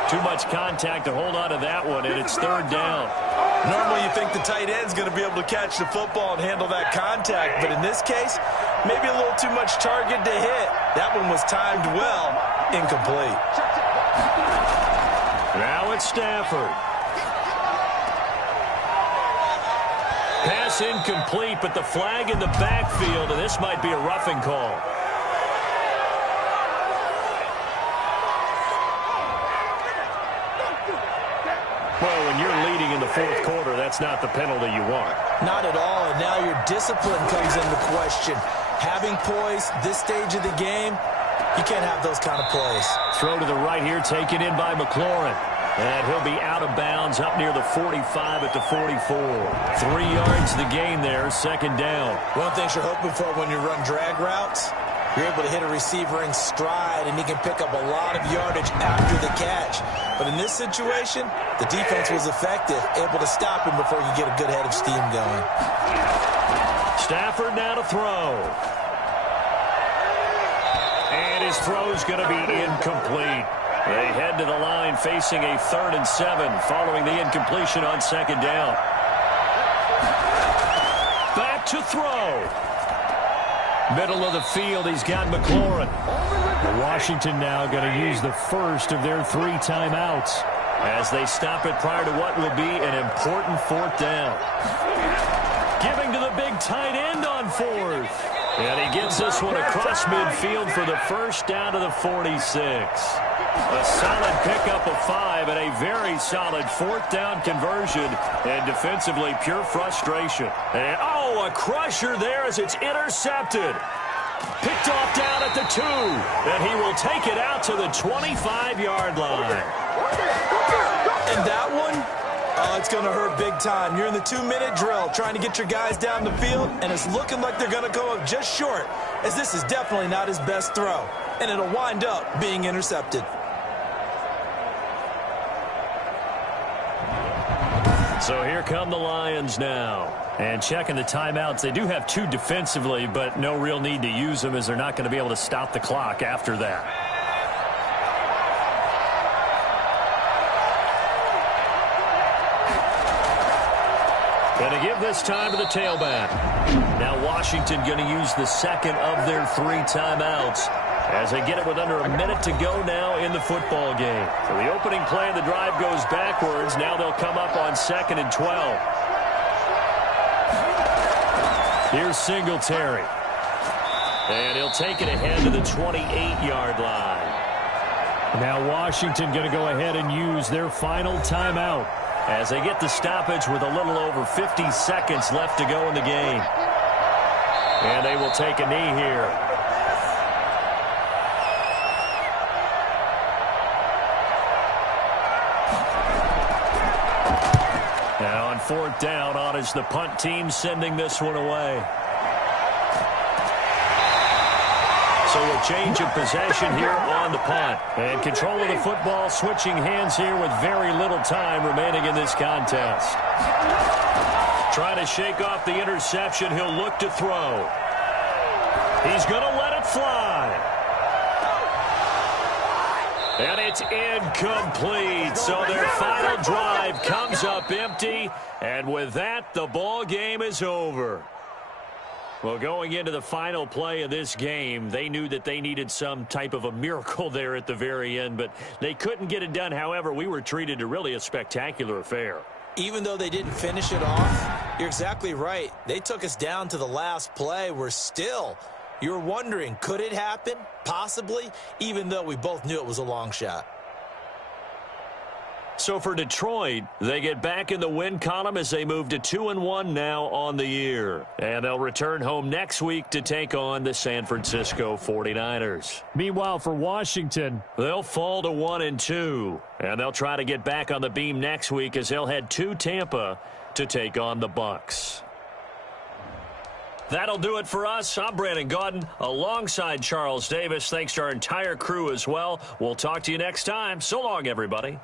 Too much contact to hold on to that one, and it's 3rd down. Normally you think the tight end's going to be able to catch the football and handle that contact, but in this case, maybe a little too much target to hit. That one was timed well, incomplete. Now it's Stafford. Pass incomplete, but the flag in the backfield, and this might be a roughing call. Well, when you're leading in the 4th quarter, that's not the penalty you want. Not at all, and now your discipline comes into question. Having poise this stage of the game, you can't have those kind of plays. Throw to the right here, taken in by McLaurin. And he'll be out of bounds up near the 45 at the 44. 3 yards the gain there, 2nd down. One of the things you're hoping for when you run drag routes, you're able to hit a receiver in stride, and he can pick up a lot of yardage after the catch. But in this situation, the defense was effective, able to stop him before you get a good head of steam going. Stafford now to throw. And his throw's going to be incomplete. They head to the line facing a 3rd and 7 following the incompletion on 2nd down. Back to throw. Middle of the field, he's got McLaurin. Washington now going to use the first of their 3 timeouts as they stop it prior to what will be an important 4th down. Giving to the big tight end on 4th. And he gets this one across midfield for the first down to the 46. A solid pickup of 5 and a very solid 4th down conversion. And defensively, pure frustration. And, a crusher there as it's intercepted. Picked off down at the 2. And he will take it out to the 25-yard line. And that one, it's going to hurt big time. You're in the 2-minute drill trying to get your guys down the field, and it's looking like they're going to go up just short, as this is definitely not his best throw. and it'll wind up being intercepted. So here come the Lions now. And checking the timeouts. They do have 2 defensively, but no real need to use them as they're not going to be able to stop the clock after that. Going to give this time to the tailback. Now Washington going to use the second of their 3 timeouts as they get it with under a minute to go now in the football game. So the opening play of the drive goes backwards. Now they'll come up on 2nd and 12. Here's Singletary. And he'll take it ahead to the 28-yard line. Now Washington going to go ahead and use their final timeout as they get the stoppage with a little over 50 seconds left to go in the game. And they will take a knee here. Now on 4th down, on is the punt team sending this one away. So a change of possession here on the punt. And control of the football, switching hands here with very little time remaining in this contest. Trying to shake off the interception. He'll look to throw. He's going to let it fly. And it's incomplete. So their final drive comes up empty. And with that, the ball game is over. Well, going into the final play of this game, they knew that they needed some type of a miracle there at the very end, but they couldn't get it done. However, we were treated to really a spectacular affair. Even though they didn't finish it off, you're exactly right. They took us down to the last play. You're wondering, could it happen? Possibly, even though we both knew it was a long shot. So for Detroit, they get back in the win column as they move to 2-1 now on the year. And they'll return home next week to take on the San Francisco 49ers. Meanwhile, for Washington, they'll fall to 1-2. And they'll try to get back on the beam next week as they'll head to Tampa to take on the Bucs. That'll do it for us. I'm Brandon Gaudin alongside Charles Davis. Thanks to our entire crew as well. We'll talk to you next time. So long, everybody.